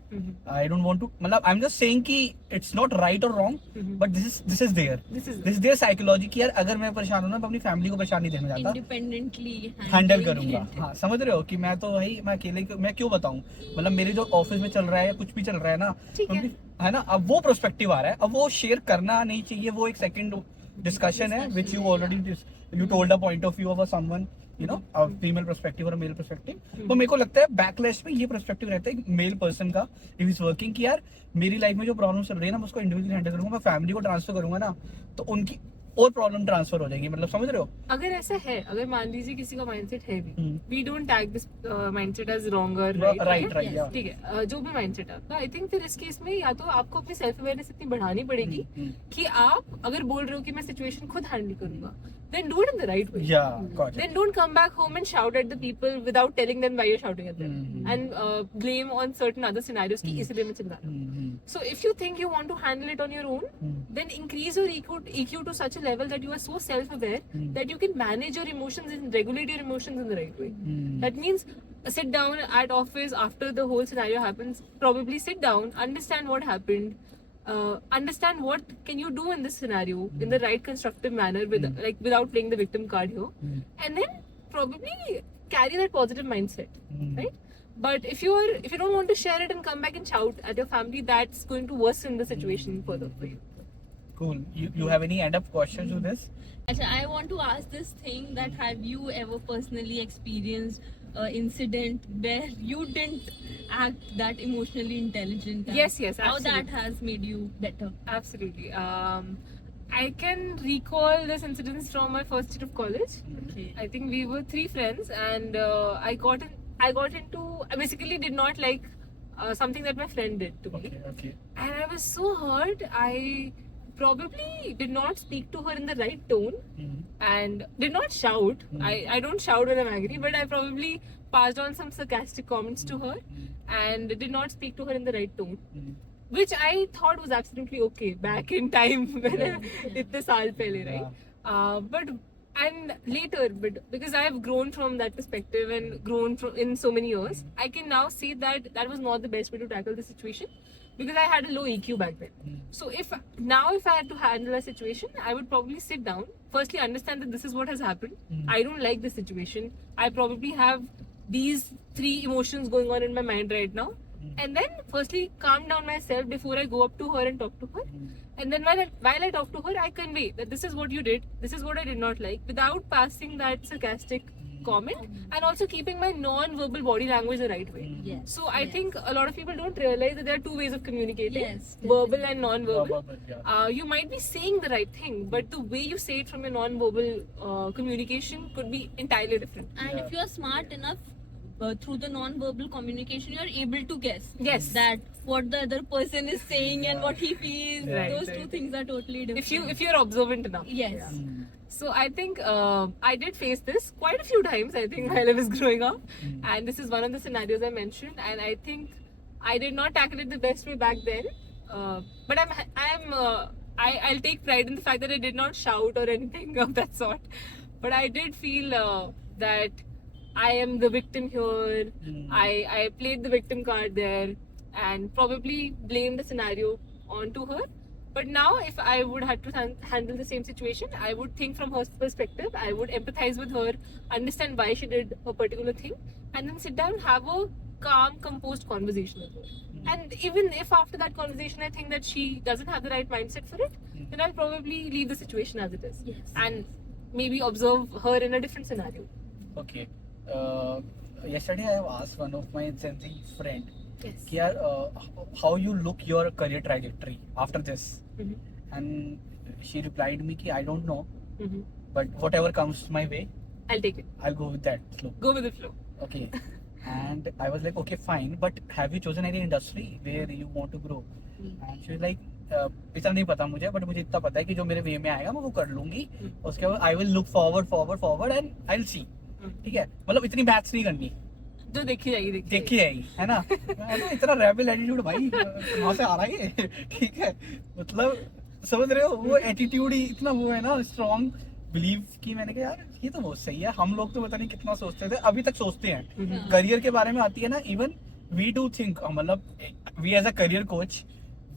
I don't want to, मतलब I'm just saying कि it's not right or wrong, but this is there. this is This is their psychology कि यार अगर मैं परेशान हूँ ना, मैं अपनी फैमिली को परेशान नहीं देना चाहता, Independently हैंडल करूंगा. हाँ, समझ रहे हो कि मैं तो भाई मैं अकेले मैं क्यों बताऊं, मतलब मेरे जो ऑफिस में चल रहा है या कुछ भी चल रहा है ना, ठीक है. है ना, अब वो प्रोस्पेक्टिव आ रहा है, अब वो शेयर करना नहीं चाहिए, वो एक सेकंड डिस्कशन है which you already you told a point of view of someone, you know, a female perspective और मेल पर्सपेक्टिव. तो मेरे को लगता है बैकलैश में ये पर्सपेक्टिव रहता है मेल पर्सन का, इफ इज वर्किंग, कि यार मेरी लाइफ में जो प्रॉब्लम चल रही है ना, मैं उसको इंडिविजुअली हैंडल करूंगा, मैं फैमिली को ट्रांसफर करूंगा ना, तो उनकी और प्रॉब्लम ट्रांसफर हो जाएगी. मतलब समझ रहे हो? अगर ऐसा है, अगर मान लीजिए किसी का माइंडसेट है भी, we don't tag this mindset as wrong और राइट, ठीक है, जो भी माइंडसेट है आपका, आई थिंक फिर इस केस में या तो आपको अपनी सेल्फ अवेयरनेस इतनी बढ़ानी पड़ेगी कि आप अगर बोल रहे हो कि मैं सिचुएशन खुद हैंडल करूंगा, then do it in the right way. Yeah, got it. Then don't come back home and shout at the people without telling them why you're shouting at them, and blame on certain other scenarios कि इसलिए मैं चिल्ला रहा हूँ. So if you think you want to handle it on your own, then increase your EQ to such a level that you are so self-aware that you can manage your emotions and regulate your emotions in the right way. That means sit down at office after the whole scenario happens. Probably sit down, understand what happened. Understand what can you do in this scenario in the right constructive manner without playing the victim card here, and then probably carry that positive mindset, right? But if you don't want to share it and come back and shout at your family, that's going to worsen the situation further for you. Cool. You have any end up questions to this? Achha, I want to ask this thing, that have you ever personally experienced incident where you didn't act that emotionally intelligent? And Yes, how absolutely. that has made you better? Absolutely. I can recall this incident from my first year of college. Okay. I think we were 3 friends, and I basically did not like something that my friend did to me, Okay. and I was so hurt. I probably did not speak to her in the right tone and did not shout. I don't shout when I'm angry, but I probably passed on some sarcastic comments to her and did not speak to her in the right tone, which I thought was absolutely okay back in time when itne saal pehle, right? But later, because I have grown from that perspective and grown in so many years, I can now see that that was not the best way to tackle the situation, because I had a low EQ back then. So if I had to handle a situation, I would probably sit down, firstly understand that this is what has happened. I don't like this situation. I probably have these 3 emotions going on in my mind right now. And then firstly calm down myself before I go up to her and talk to her. And then while I talk to her, I convey that this is what you did, this is what I did not like, without passing that sarcastic comment, and also keeping my non-verbal body language the right way. Yes. So I yes. think a lot of people don't realize that there are two ways of communicating, Yes, verbal and non-verbal. Yeah. You might be saying the right thing, but the way you say it from your non-verbal communication could be entirely different. And Yeah. if you are smart enough, through the non-verbal communication, you are able to guess Yes. that what the other person is saying and what he feels. Right, Those two right. things are totally different. If you're observant enough. Yes. Mm. So I think I did face this quite a few times. I think while I was growing up, and this is one of the scenarios I mentioned. And I think I did not tackle it the best way back then. But I'll take pride in the fact that I did not shout or anything of that sort. But I did feel that I am the victim here. I played the victim card there and probably blamed the scenario onto her. But now, if I would have to handle the same situation, I would think from her perspective. I would empathize with her, understand why she did a particular thing, and then sit down and have a calm, composed conversation with her. And even if after that conversation I think that she doesn't have the right mindset for it, then I'll probably leave the situation as it is Yes. and maybe observe her in a different scenario. Okay. Yesterday I have asked one of my Gen Z friend, Yes. कि यार, how you look your career trajectory after this, Mhm. and she replied me कि I don't know, Mhm. but whatever comes my way, I'll take it. I'll go with that flow. Go with the flow. Okay. And I was like, okay, fine, but have you chosen any industry where you want to grow? And she was like, इतना नहीं पता मुझे, but मुझे इतना पता है कि जो मेरे वे में आएगा मैं वो कर लूंगी. उसके बाद I will look forward and I'll see. ठीक है, मतलब इतनी मैथ्स नहीं करनी, जो देखी जाएगी देखी जाएगी, है ना. मैं तो इतना रेबल एटीट्यूड भाई कहाँ से आ रहा है ये? ठीक है, मतलब समझ रहे हो, वो एटीट्यूड ही इतना वो है ना, स्ट्रॉन्ग बिलीव की. मैंने कहा यार ये तो बहुत सही है. हम लोग तो पता नहीं कितना सोचते थे, अभी तक सोचते हैं. करियर के बारे में आती है ना, इवन वी डू थिंक, मतलब we as a career coach,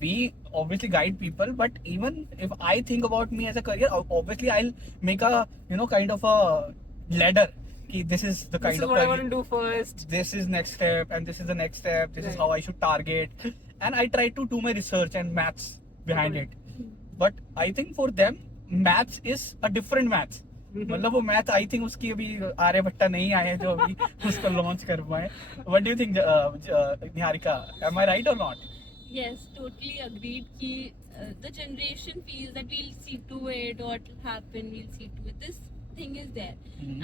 we obviously guide people, but even if I think about me as a career, obviously I'll make a kind of a ladder. Ki this is the kind This is of what I career, want to do first. this is next step, and this is the next step. This is Right. how I should target, and I try to do my research and maths behind it. But I think for them, maths is a different maths. मतलब वो math I think उसकी अभी आर्यभट्टा नहीं आए हैं जो अभी उसको लॉन्च कर पाए. What do you think, Niharika? Am I right और not? Yes, totally agreed. Ki the generation feels that we'll see to it, what will happen, we'll see to it. This thing is there,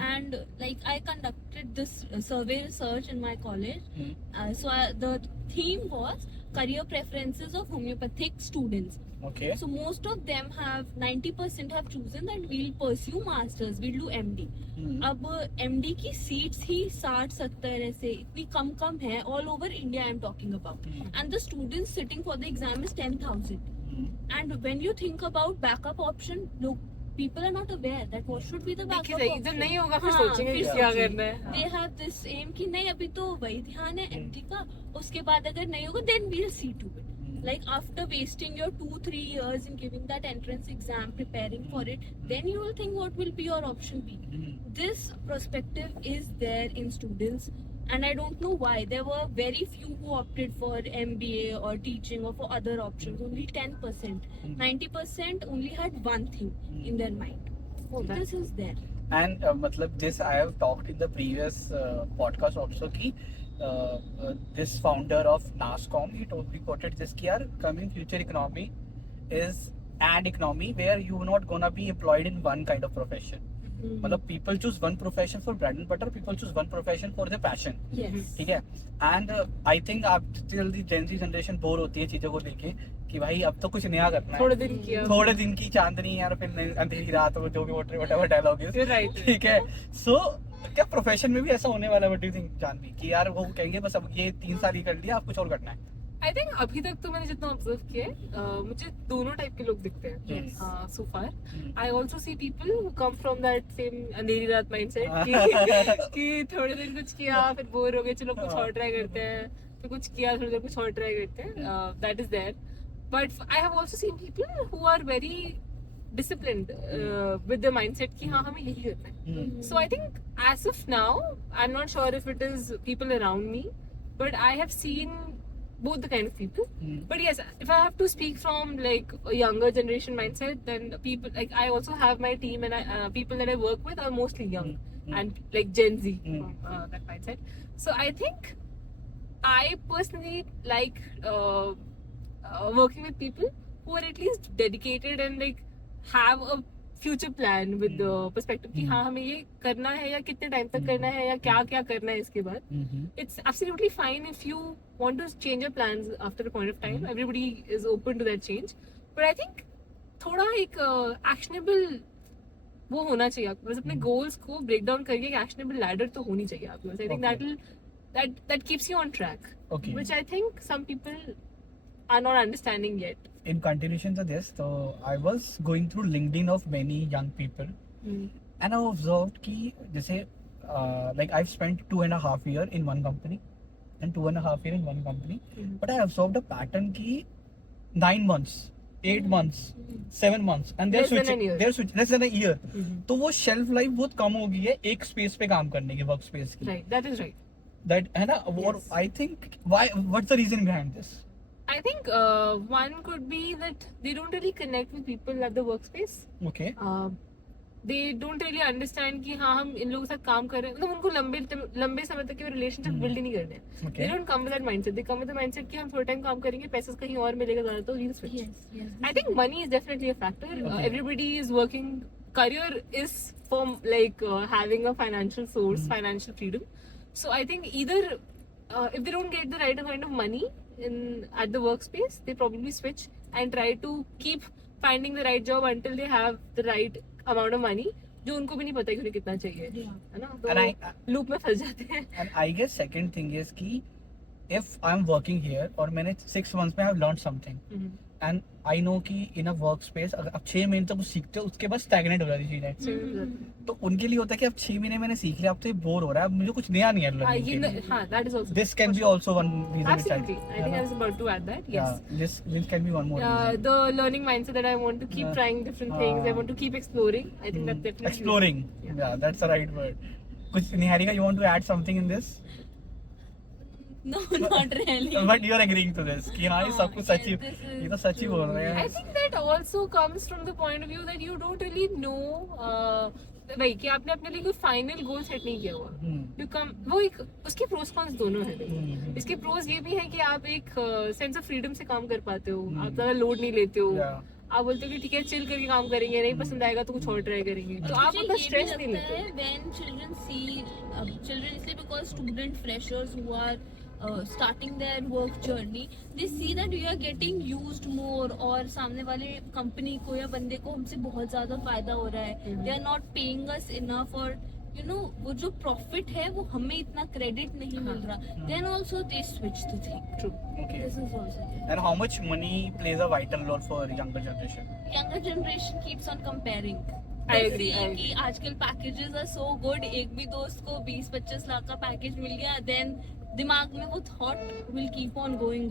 and like I conducted this survey research in my college. The theme was career preferences of homeopathic students. Okay. So most of them have 90% have chosen that we'll pursue masters, we'll do MD. अब MD की seats ही 60-70 ऐसे इतनी कम है all over India I'm talking about, and the students sitting for the exam is 10,000. And when you think about backup option, look, people are not aware that what should be the देखी backup जाएगी. option. जब नहीं होगा फिर हाँ, सोचेंगे फिर क्या सोचेंगे. करना है. They have this aim कि नहीं अभी तो वही ध्यान है MD का, उसके बाद अगर नहीं होगा then we'll see to it. Like after wasting your 2-3 years in giving that entrance exam, preparing for it, then you will think what will be your option B. This perspective is there in students, and I don't know why. There were very few who opted for MBA or teaching or for other options. Only 10%. 90% only had one thing in their mind. So this is there. And मतलब this I have talked in the previous podcast also कि this founder of NASCOM, he quoted this कि यार coming future economy is an economy where you are not gonna be employed in one kind of profession. मतलब people choose one profession for bread and butter, people choose one profession for their passion. Yes. ठीक है. And I think आप still the Gen Z generation bore होती है चीजों को लेके कि भाई अब तो कुछ नया करना है, थोड़े दिन की चांदनी यार, फिर अंधेरी रात हो, जो भी whatever dialogue is. You're right. ठीक है. So क्या प्रोफेशन में भी ऐसा होने वाला है? What do you think Janvi कि यार वो कहेंगे बस अब ये 3 साल ही कर लिया, अब कुछ और करना है? I think अभी तक तो मैंने जितना ऑब्जर्व किया है, मुझे दोनों टाइप के लोग दिखते हैं. Yes. So far, I also see people who come from that same अंधेरी रात mindset कि थोड़े दिन कुछ किया, फिर बोर हो गए, चलो कुछ और ट्राई करते हैं, फिर कुछ किया, थोड़ी देर कुछ और ट्राई करते हैं. That is there. But I have also seen people who are very disciplined with their mindset कि हाँ हमें यही करना है. So I think as of now, I'm not sure if it is people around me, but I have seen both the kind of people. Mm. But yes, if I have to speak from like a younger generation mindset, then people like I also have my team and people that I work with are mostly young and like Gen Z that mindset. So I think I personally like working with people who are at least dedicated and like have a future plan with the perspective कि हाँ हमें ये करना है या कितने time तक करना है या क्या क्या करना है इसके बाद. It's absolutely fine if you want to change your plans after a point of time. Everybody is open to that change. But I think थोड़ा एक actionable वो होना चाहिए आपके पास. अपने goals को break down करके एक actionable ladder तो होनी चाहिए आपके पास. I think that keeps you on track. Okay. Which I think some people are not understanding yet. In continuation to this, so I was going through LinkedIn of many young people, and I observed कि जैसे like I've spent 2.5 years in one company and 2.5 years in one company, but I observed a pattern कि 9 months, 8 months, 7 months, and they're Less than switching. a year. They're switching less than a year. तो वो shelf life बहुत कम हो गई है एक space पे काम करने की, work space की. Right, that is right. That है ना. और Yes. I think what's the reason behind this? I think one could be that they don't really connect with people at the workspace. Okay. They don't really understand कि हाँ हम इन लोगों के साथ काम कर रहे हैं. मतलब उनको लंबे समय तक के रिलेशनशिप बिल्ड ही नहीं करने हैं. Okay. They don't come with that mindset. They come with the mindset कि हम थोड़ा टाइम काम करेंगे, पैसा कहीं और मिलेगा ज़्यादा तो we'll switch. Yes. I think money is definitely a factor. Okay. Everybody is working. Career is for like having a financial source, financial freedom. So I think either if they don't get the right kind of money at the workspace, they probably switch and try to keep finding the right job until they have the right amount of money. जो उनको भी नहीं पता कि उन्हें कितना चाहिए, है ना? तो लूप में फंस जाते हैं. And I guess second thing is कि if I'm working here और मैंने 6 months में have learned something and I know कि in a workspace अगर आप 6 महीने तक वो सीखते हो उसके बाद stagnant हो जाती चीजें. तो उनके लिए होता है कि अब 6 महीने मैंने सीख लिया अब तो ये बोर हो रहा है अब मुझे कुछ नया नहीं है learning के लिए. हाँ, that is also. This can be also one reason. Absolutely. I think I was about to add that. Yes. Yeah, this can be one more reason. The learning mindset that I want to keep trying different things. I want to keep exploring. I think that's definitely Exploring. Yeah, that's the right word. कुछ Niharika, you want to add something in this? No, not really. But you are agreeing to this कि हाँ ये सब कुछ सच्ची Yes, this is ये तो सच्ची बोल रहे I हैं. think that also comes from the point of view that you don't really know भाई कि आपने अपने लिए कोई फाइनल गोल सेट नहीं किया हुआ. You come वो एक उसके प्रोस कॉन्स दोनों हैं. इसके प्रोस ये भी है कि आप एक सेंस ऑफ फ्रीडम से काम कर पाते हो. आप ज्यादा लोड नहीं लेते हो. Yeah. आप बोलते हो कि ठीक है चिल करके काम करेंगे, नहीं पसंद आएगा तो कुछ और ट्राई करेंगे. तो आप उतना स्ट्रेस नहीं लेते. When children see children इसलिए because student freshers who are starting their work journey, they see that we are getting used more और सामने वाले कंपनी को या बंदे को हमसे बहुत ज्यादा फायदा हो रहा है. They are not paying us enough और you know वो जो profit है वो हमें इतना credit नहीं मिल रहा. Then also they switch to think. True. Okay. This is also there. And how much money plays a vital role for younger generation? Younger generation keeps on comparing. I They agree, see I कि आजकल packages are so good. एक भी दोस्त को 20-25 लाख का package मिल गया, then दिमाग में वो thought will keep on going.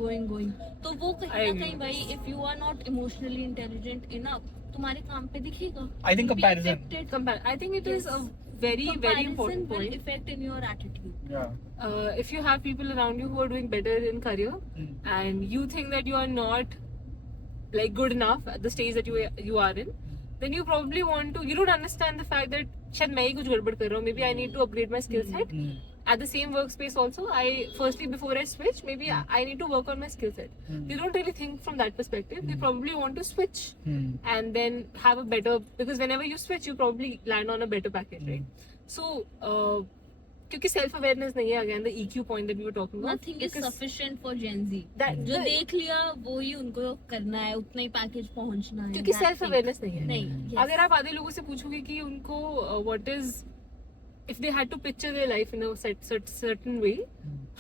तो वो कहीं I ना agree. कहीं भाई if you are not emotionally intelligent enough तुम्हारे काम पे दिखेगा. I think You'll be comparison. affected. I think it is a very Comparison important will point. affect in your attitude. Yeah. If you have people around you who are doing better in career and you think that you are not like good enough at the stage that you are in, then you probably want to, you don't understand the fact that शायद मैं ही कुछ गड़बड़ कर रहा हूँ. Maybe I need to upgrade my skill set. At the same workspace also, before I switch, maybe I need to work on my skill set. They don't really think from that perspective. They probably want to switch and then have a better, because whenever you switch, you probably land on a better package, right? So, क्योंकि self awareness नहीं है, again the EQ point that we were talking about. Nothing is sufficient for Gen Z. जो that देख लिया वो ही उनको करना है, उतना ही पैकेज पहुंचना है. क्योंकि That's self it. awareness नहीं है. नहीं. Yes. अगर आप आधे लोगों से पूछोगे कि उनको what is, if they had to picture their life in a certain way,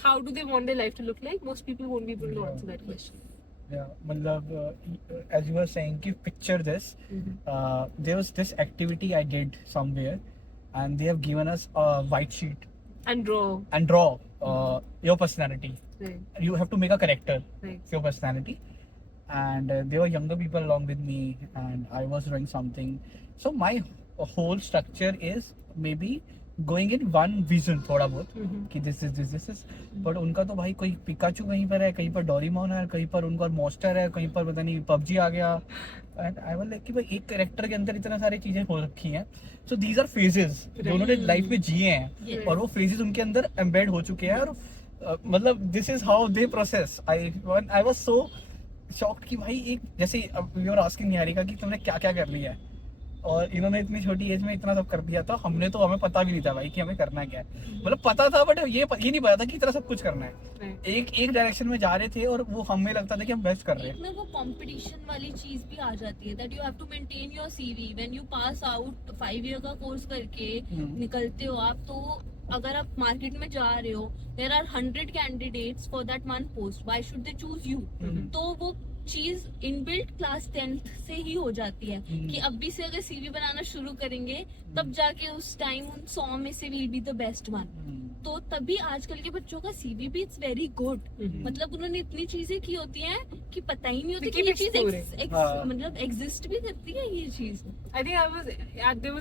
how do they want their life to look like? Most people won't be able to answer that question. Yeah, मतलब as you were saying कि picture this, there was this activity I did somewhere and they have given us a white sheet And draw. and draw your personality. Right. You have to make a character Right. of your personality, and there were younger people along with me and I was doing something. So my whole structure is maybe going in one vision थोड़ा बहुत कि this is but उनका तो भाई कोई Pikachu कहीं पर है, कहीं पर डोरेमोन है, कहीं पर उनका मॉन्स्टर है, कहीं पर पता नहीं पबजी आ गया. एंड आई वाज लाइक कि भाई एक कैरेक्टर के अंदर इतना सारी चीजें हो रखी हैं. सो दीज आर फेजेस जो उन्होंने लाइफ में जिए हैं और वो फेजेस उनके अंदर एम्बेड हो चुके हैं. और मतलब this is how they process. I was so shocked कि भाई एक जैसे यू आर आस्किंग निहारिका कि तुमने क्या क्या कर लिया है और इन्होंने इतनी छोटी एज में इतना सब कर दिया था. हमें पता भी नहीं था भाई कि हमें करना क्या है. मतलब पता था बट ये नहीं पता था कि इतना सब कुछ करना है. एक डायरेक्शन में जा रहे थे और वो हमें लगता था कि हम बेस्ट कर रहे हैं. एक ना वो कंपटीशन वाली चीज भी आ जाती है that you have to maintain your CV when you pass out 5 year का कोर्स करके निकलते हो आप. तो अगर आप मार्केट में जा रहे हो there are 100 candidates for that one post, why should they choose you. तो वो चीज इनबिल्ट क्लास 10th से ही हो जाती है कि अभी से अगर सीवी बनाना शुरू करेंगे तब जाके उस टाइम उन 100 में से will be the best one. तो तभी आजकल के बच्चों का सीवी भी इट्स वेरी गुड. मतलब उन्होंने इतनी चीजें की होती हैं कि पता ही नहीं होती कि ये चीज मतलब एग्जिस्ट भी करती है ये चीज. I think there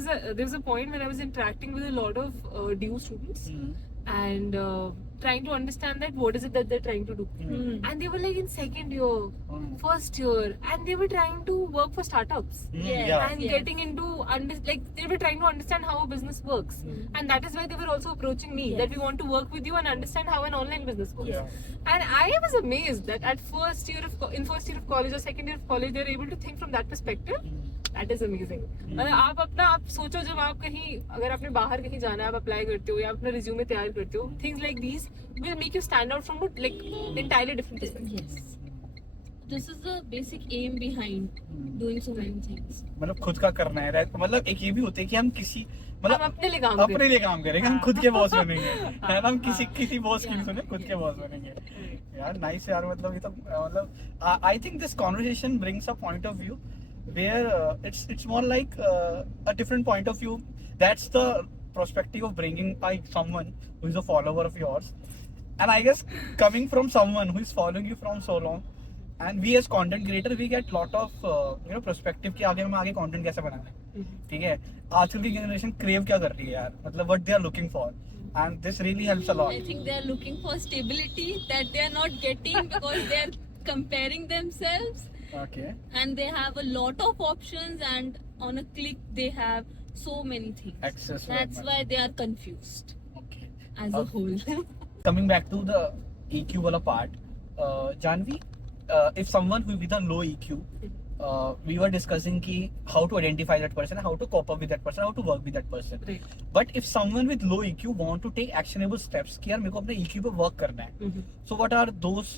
was a point when I was interacting with a lot of DU students and trying to understand that what is it that they're trying to do. And they were like in second year, first year, and they were trying to work for startups. And getting into like they were trying to understand how a business works. And that is why they were also approaching me that we want to work with you and understand how an online business works. And I was amazed that at first year of college or second year of college they're able to think from that perspective. That is amazing. मतलब आप सोचो जब आप कहीं अगर आपने बाहर कहीं जाना है, आप अप्लाई करते हो या अपना रिज्यूमे तैयार करते हो, things like these will make you stand out from like entirely different perspective. Yes. This is the basic aim behind doing so many things. मतलब खुद का करना है. मतलब एक ये भी होता है कि हम किसी मतलब हम अपने लिए काम करेंगे. हम खुद के बॉस बनेंगे. है ना, हम किसी बॉस की नहीं सुने, खुद के बॉस बनेंगे. यार नाइस यार. मतलब ये तो मतलब I think this conversation brings a point of view where it's more like a different point of view. That's the perspective of bringing someone who is a follower of yours, and I guess coming from someone who is following you from so long, and we as content creator we get lot of perspective कि आगे हम आगे content कैसे बनाना है. ठीक है, आजकल की generation crave क्या कर रही है यार, मतलब what they are looking for, and this really helps a lot. I think they are looking for stability that they are not getting because they are comparing themselves. Okay. And they have a lot of options, and on a click they have so many things. Access. That's why they are confused. Okay. As a whole. Coming back to the EQ wala part, Janvi, if someone who with a low EQ, we were discussing ki how to identify that person, how to cope up with that person, how to work with that person. Right. But if someone with low EQ want to take actionable steps कि यार मेरे को अपने EQ पे work करना है, so what are those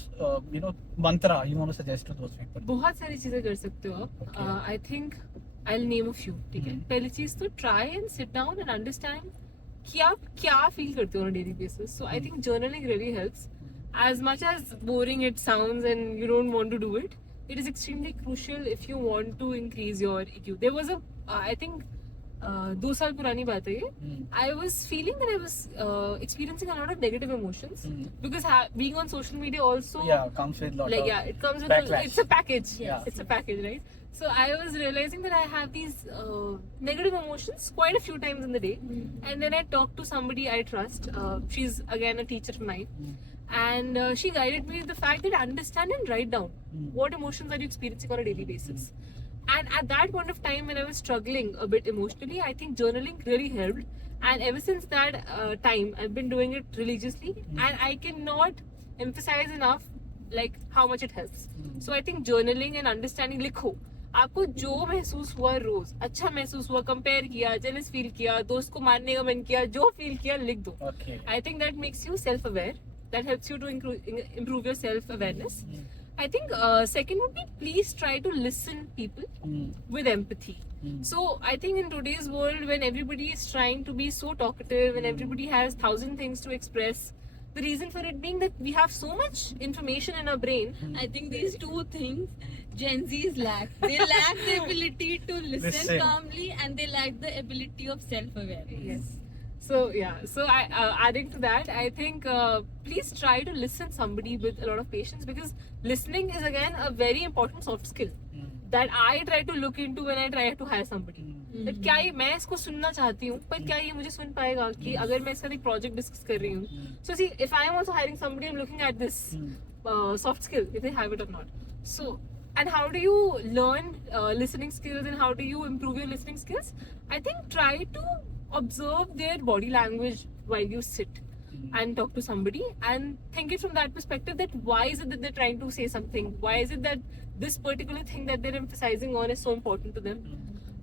mantra you want to suggest to those people? बहुत सारी चीजें कर सकते हो आप. Okay. I think I'll name a few. ठीक है. पहली चीज तो try and sit down and understand कि आप क्या feel करते हो on a daily basis. So I think journaling really helps. As much as boring it sounds and you don't want to do it, it is extremely crucial if you want to increase your EQ. There was I think 2 साल पुरानी बात है ये. I was feeling that I was experiencing a lot of negative emotions because being on social media also comes with lot like of it comes with backlash. it's a package. Yes. It's a package, right? So I was realizing that I have these negative emotions quite a few times in the day. And then I talked to somebody I trust. She's again a teacher of mine. And she guided me with the fact that understand and write down what emotions are you experiencing on a daily basis. And at that point of time when I was struggling a bit emotionally, I think journaling really helped. And ever since that time, I've been doing it religiously. And I cannot emphasize enough like how much it helps. So I think journaling and understanding, लिखो आपको जो महसूस हुआ रोज, अच्छा महसूस हुआ, compare किया, jealous feel किया, दोस्त को मारने का मन किया, जो फील किया लिख दो. I think that makes you self-aware. That helps you to improve your self-awareness. I think second would be please try to listen people with empathy. So I think in today's world when everybody is trying to be so talkative and everybody has 1,000 things to express, the reason for it being that we have so much information in our brain. I think these two things Gen Zs lack. They lack the ability to listen calmly, and they lack the ability of self-awareness. Yes. So yeah, so I adding to that, I think please try to listen somebody with a lot of patience, because listening is again a very important soft skill that I try to look into when I try to hire somebody. that क्या ये मैं इसको सुनना चाहती हूँ पर क्या ये मुझे सुन पाएगा कि अगर मैं इसका एक प्रोजेक्ट डिस्कस कर रही हूँ. So see, if I am also hiring somebody, I'm looking at this soft skill, if they have it or not. So, and how do you learn listening skills and how do you improve your listening skills? I think try to observe their body language while you sit and talk to somebody and think it from that perspective, that why is it that they're trying to say something, why is it that this particular thing that they're emphasizing on is so important to them.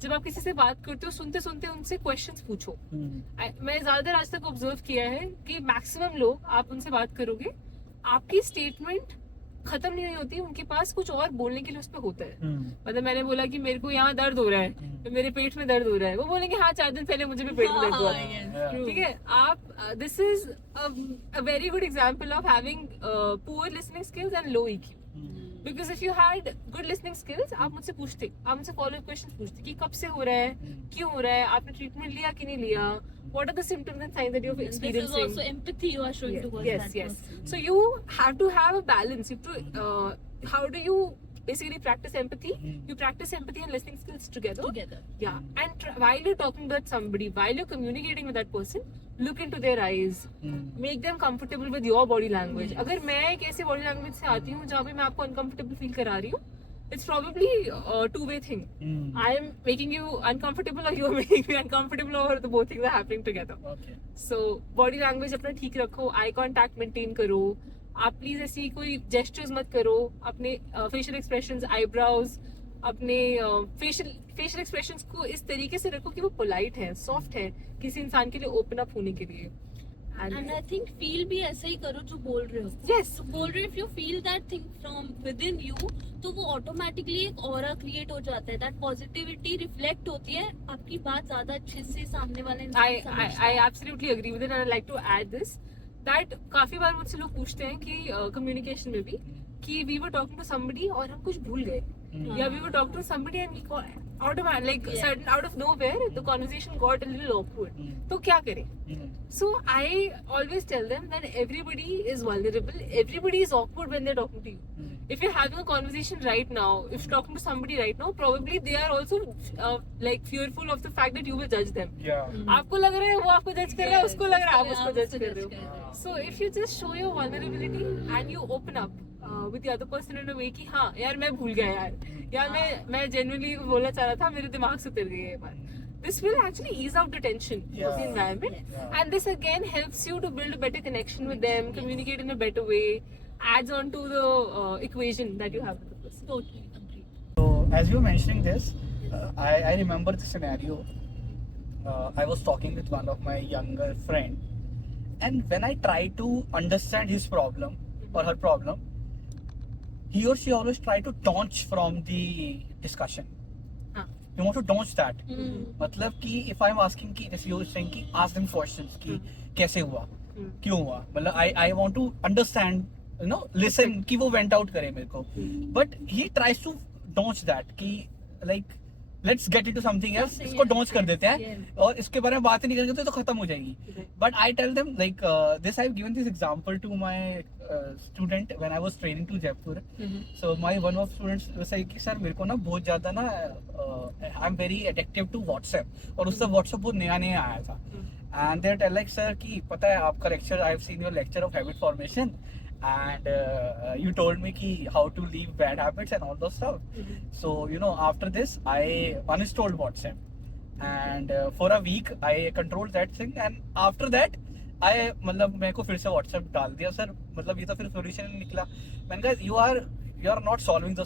जब आप किसी से बात करते हो सुनते सुनते उनसे क्वेश्चंस पूछो. मैं ज्यादातर आज तक ऑब्जर्व किया है कि मैक्सिमम लोग आप उनसे बात करोगे आपकी स्टेटमेंट खत्म नहीं होती, उनके पास कुछ और बोलने के लिए उस पर होता है. मतलब मैंने बोला कि मेरे को यहाँ दर्द हो रहा है, तो मेरे पेट में दर्द हो रहा है, वो बोलेंगे हाँ 4 दिन पहले मुझे भी पेट में दर्द हुआ. ठीक है, आप this is a very good example of having poor listening skills and low EQ. Because if you had good listening skills आप मुझसे पूछते, आप मुझसे फॉलो क्वेश्चन पूछते कि कब से हो रहा है, क्यों हो रहा है, आपने ट्रीटमेंट लिया कि नहीं लिया, what are the symptoms and signs that you're experiencing. This is also empathy you are showing towards that person. So you have to have a balance. You have to how do you basically practice empathy? You practice empathy and listening skills together. Yeah, and while you're talking with somebody, while you're communicating with that person, look into their eyes, make them comfortable with your body language. अगर मैं एक ऐसे body language से आती हूँ जहाँ पे मैं आपको uncomfortable feel करा रही हूँ, it's probably a two-way thing. I am making you uncomfortable or you are making me uncomfortable, or the both things are happening together. Okay. So body language अपना ठीक रखो, eye contact maintain करो, आप please ऐसी कोई gestures मत करो, अपने फेशियल एक्सप्रेशंस, आईब्राउज, अपने फेशियल एक्सप्रेशंस को इस तरीके से रखो कि वो पोलाइट है, सॉफ्ट है, किसी इंसान के लिए ओपन अप होने के लिए. And I think feel भी ऐसे ही करो जो बोल रहे हो. Yes. तो बोल रहे हो, if you feel that thing from within you, तो वो automatically एक aura create हो जाता है. That positivity reflect होती है, आपकी बात ज्यादा अच्छे से सामने वाले इंसान समझता है. I absolutely agree with it, and I'd like to add this that काफी बार मुझसे लोग पूछते हैं कि कम्युनिकेशन में भी कि we were talking to somebody और हम कुछ भूल गए, या we were talking to somebody and we automatically like sudden out of nowhere the conversation got a little awkward. तो क्या करें? So I always tell them that everybody is vulnerable, everybody is awkward when they're talking to you. If you're having a conversation right now, if you're talking to somebody right now, probably they are also like fearful of the fact that you will judge them. आपको लग रहा है वो आपको जज कर रहा है, उसको लग रहा है आप उसको जज कर रहे हो. So if you just show your vulnerability and you open up with the other person in a way कि हाँ यार मैं भूल गया यार मैं genuinely बोलना चाह रहा था, मेरे दिमाग से उतर गई ये बात. This will actually ease out the tension of the environment, and this again helps you to build a better connection with them, communicate in a better way, adds on to the equation that you have with the person. Totally agree. So as you were mentioning this, I remember the scenario. I was talking with one of my younger friend, and when I tried to understand his problem or her problem, he or she always tried to dodge from the discussion. You want to dodge that. मतलब कि if I'm asking कि जैसे you're saying कि ask them questions कि कैसे हुआ, क्यों हुआ, मतलब I want to understand, you know, listen कि वो went out करे मेरे को. But he tries to dodge that कि like let's get into something else, इसको dodge कर देते हैं और इसके बारे में बात नहीं करेंगे तो खत्म हो जाएगी. But I tell them like this, I've given this example to my student when I was training to Jaipur. So my one of students was like कि सर मेरे को ना बहुत ज़्यादा ना I'm very addictive to WhatsApp, और उससे WhatsApp बहुत नया नया आया था. And they tell like sir कि पता है आपका lecture, I've seen your lecture of habit formation, and you told me ki how to leave bad habits and all those stuff. So you know, after this I uninstalled WhatsApp, and for a week I controlled that thing, and after that I मतलब मेरे को फिर से WhatsApp डाल दिया. Sir मतलब ये तो फिर solution निकला. मैंने कहा you are not solving the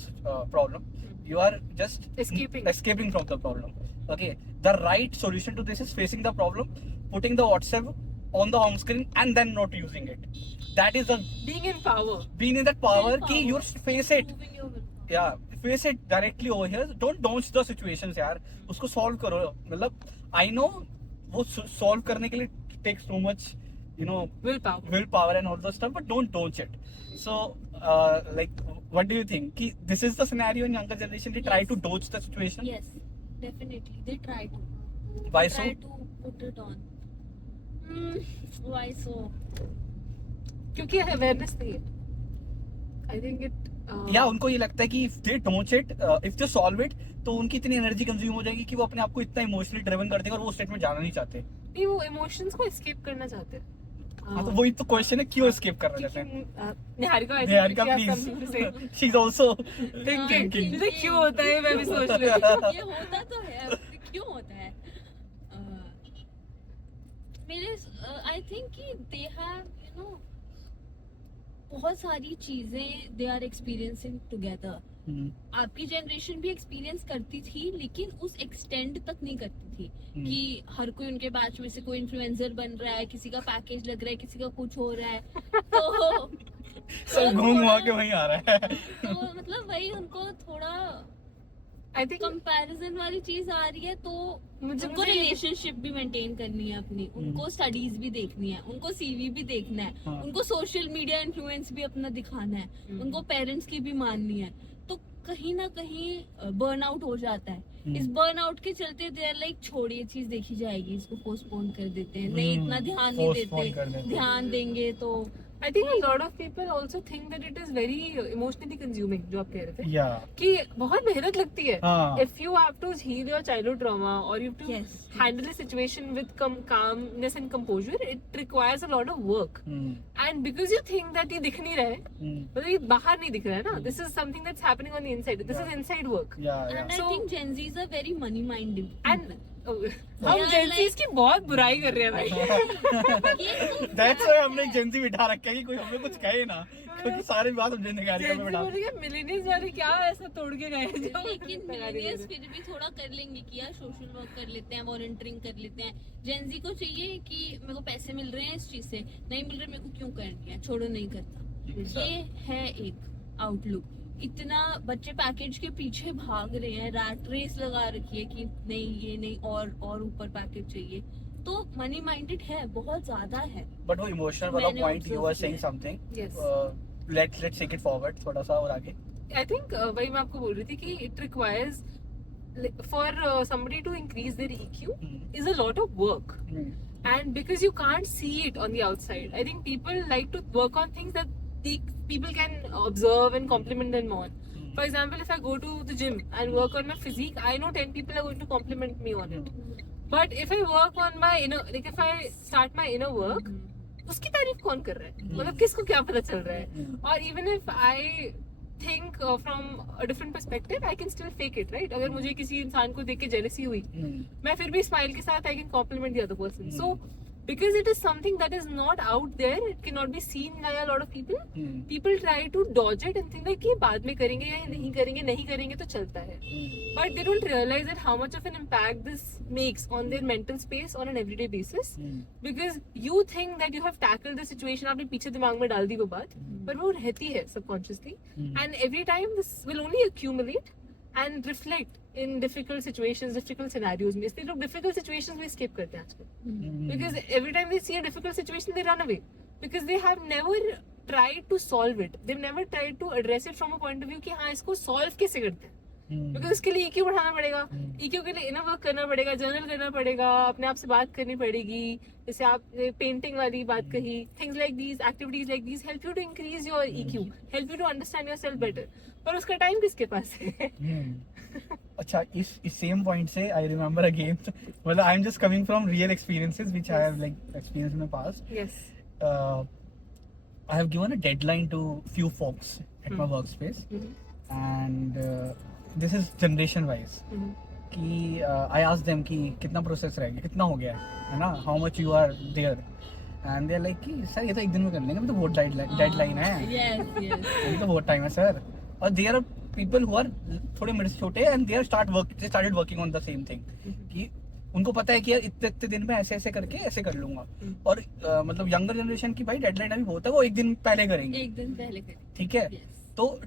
problem, you are just escaping from the problem. Okay, the right solution to this is facing the problem, putting the WhatsApp on the home screen and then not using it. That is the being in power. Being in that power कि you face it. Yeah, face it directly over here. Don't dodge the situations यार. उसको solve करो. मतलब I know वो solve करने के लिए takes so much, you know, willpower and all those stuff, but don't dodge it. So like what do you think? कि this is the scenario in younger generation, they try to dodge the situation? Yes, definitely. They try to. Why so? Try to put it on. Why so? क्योंकि awareness नहीं है. I think या उनको ये लगता है कि if they don't it, if they solve it, तो उनकी इतनी एनर्जी कंज्यूम हो जाएगी कि वो अपने आप को इतना इमोशनली ड्रिवन कर देंगे और वो स्टेट में जाना नहीं चाहते। नहीं, वो इमोशंस को एस्केप करना चाहते हैं। हाँ, तो वही तो क्वेश्चन है, क्यों एस्केप करना चाहते हैं? Niharika please, she is also thinking क्यों होता है, मैं भी सोच रही हूँ। ये होता तो है, क्यों होता है? मेरे आई थिंक कि दे हैव यू नो बहुत सारी चीजें दे आर एक्सपीरियंसिंग टुगेदर। आपकी जनरेशन भी एक्सपीरियंस करती थी, लेकिन उस एक्सटेंड तक नहीं करती थी कि हर कोई उनके बैच में से कोई इन्फ्लुएंसर बन रहा है, किसी का पैकेज लग रहा है, किसी का कुछ हो रहा है, तो सब घूम घुमा के वहीं आ रहा है। तो मतलब वही उनको थोड़ा आई थिंक कंपैरिजन वाली चीज आ रही है, तो उनको मुझे रिलेशनशिप भी मेंटेन करनी है अपनी, उनको स्टडीज भी देखनी है, उनको सीवी भी देखना है, हाँ। उनको सोशल मीडिया इन्फ्लुएंस भी अपना दिखाना है, उनको पेरेंट्स की भी माननी है, तो कहीं ना कहीं बर्नआउट हो जाता है। इस बर्नआउट के चलते दे आर लाइक छोड़िए, चीज देखी जाएगी, इसको पोस्टपोन कर देते हैं, नहीं इतना ध्यान नहीं postpone कर देते, देते। ध्यान देंगे तो I think a lot of people also think that it is very emotionally consuming, जो आप कह रहे थे या कि बहुत मेहनत लगती है। हाँ। If you have to heal your childhood trauma or you have to Yes. handle a situation with calmness and composure, it requires a lot of work. And because you think that ये दिख नहीं रहा है, मतलब ये बाहर नहीं दिख रहा है ना, this is something that's happening on the inside. This is inside work. and I So- think Gen Zs are very money minded And हम Yeah, Gen like- Zs की बहुत बुराई कर रहे हैं भाई। दैट्स व्हाई हमने जेंजी बिठा रखा है कि कोई हमें कुछ कहे ना, क्योंकि सारी बात हम जेंजी गाड़ी में बिठा। मिलेनियल्स वाले क्या ऐसा तोड़ के गए हैं जो लेकिन मिलेनियल्स फिर भी थोड़ा कर लेंगे कि यार सोशल वर्क कर लेते हैं, वॉलंटियरिंग कर लेते हैं। जेन जी को चाहिए कि मेरे को पैसे मिल रहे हैं इस चीज से, नहीं मिल रहे मेरे को क्यों करनी है, छोड़ो नहीं करता। ये है एक आउटलुक। इतना बच्चे पैकेज के पीछे भाग रहे हैं, रैट रेस लगा रखी है कि नहीं ये नहीं और ऊपर पैकेज चाहिए, तो मनी माइंडेड है, बहुत ज्यादा है। बट वो इमोशनल वाला मैंने point you are observe saying किया। Something, Yes. Let's take it forward थोड़ा सा और आगे। I think वही मैं आपको बोल रही थी कि it requires for somebody to increase their EQ is a lot of work. And because you can't see it on the outside, I think people like to work on things that the people can observe and compliment them on. For example, if I go to the gym and work on my physique, I know 10 people are going to compliment me on it. But if I work on my inner, like if I start my inner work, उसकी तारीफ कौन कर रहा है, मतलब किसको क्या पता चल रहा है? और even if I think from a different perspective, I can still fake it, right? अगर मुझे किसी इंसान को देख के jealousy हुई, मैं फिर भी स्माइल के साथ I can compliment the other person. So because it is something that is not out there, it cannot be seen by a lot of people. People try to dodge it and think like कि बाद में करेंगे या नहीं करेंगे तो चलता है. But they don't realize that how much of an impact this makes on their mental space on an everyday basis. Because you think that you have tackled the situation, आपने पीछे दिमाग में डाल दी वो बात, पर वो रहती है subconsciously. And every time this will only accumulate and reflect in difficult situations, difficult scenarios में. इसलिए लोग difficult situations में escape करते हैं आजकल. Because every time they see a difficult situation, they run away. Because they have never tried to solve it. They've never tried to address it from a point of view कि हाँ इसको solve कैसे करते हैं. Because उसके लिए EQ बढ़ाना पड़ेगा, EQ के लिए inner work करना पड़ेगा, journal करना पड़ेगा, अपने आप से बात करनी पड़ेगी, जैसे आप पेंटिंग वाली बात कही. Things like these, activities like these help you to increase your EQ, help you to understand yourself better. पर उसका टाइम किसके पास है? अच्छा, इस सेम पॉइंट से आई रिमेम्बर अगेन, मतलब आई am just coming from real experiences which I have like experience in the past. Yes. I have given a deadline to few folks at my workspace, and this is generation wise. कि I asked them कि कितना process रह गया, कितना हो गया है ना, how much you are there, and they are like कि सर ये तो एक दिन में कर लेंगे, अभी तो बहुत डेडलाइन है, अभी तो बहुत टाइम है सर. और there are people who are थोड़े मेरे से छोटे and they started working on the same thing कि उनको पता है कि यार इतने दिन में ऐसे करके ऐसे कर लूंगा. और मतलब यंगर जनरेशन की भाई डेडलाइन अभी बहुत है, वो एक दिन पहले करेंगे, एक दिन पहले करेंगे. ठीक है. तो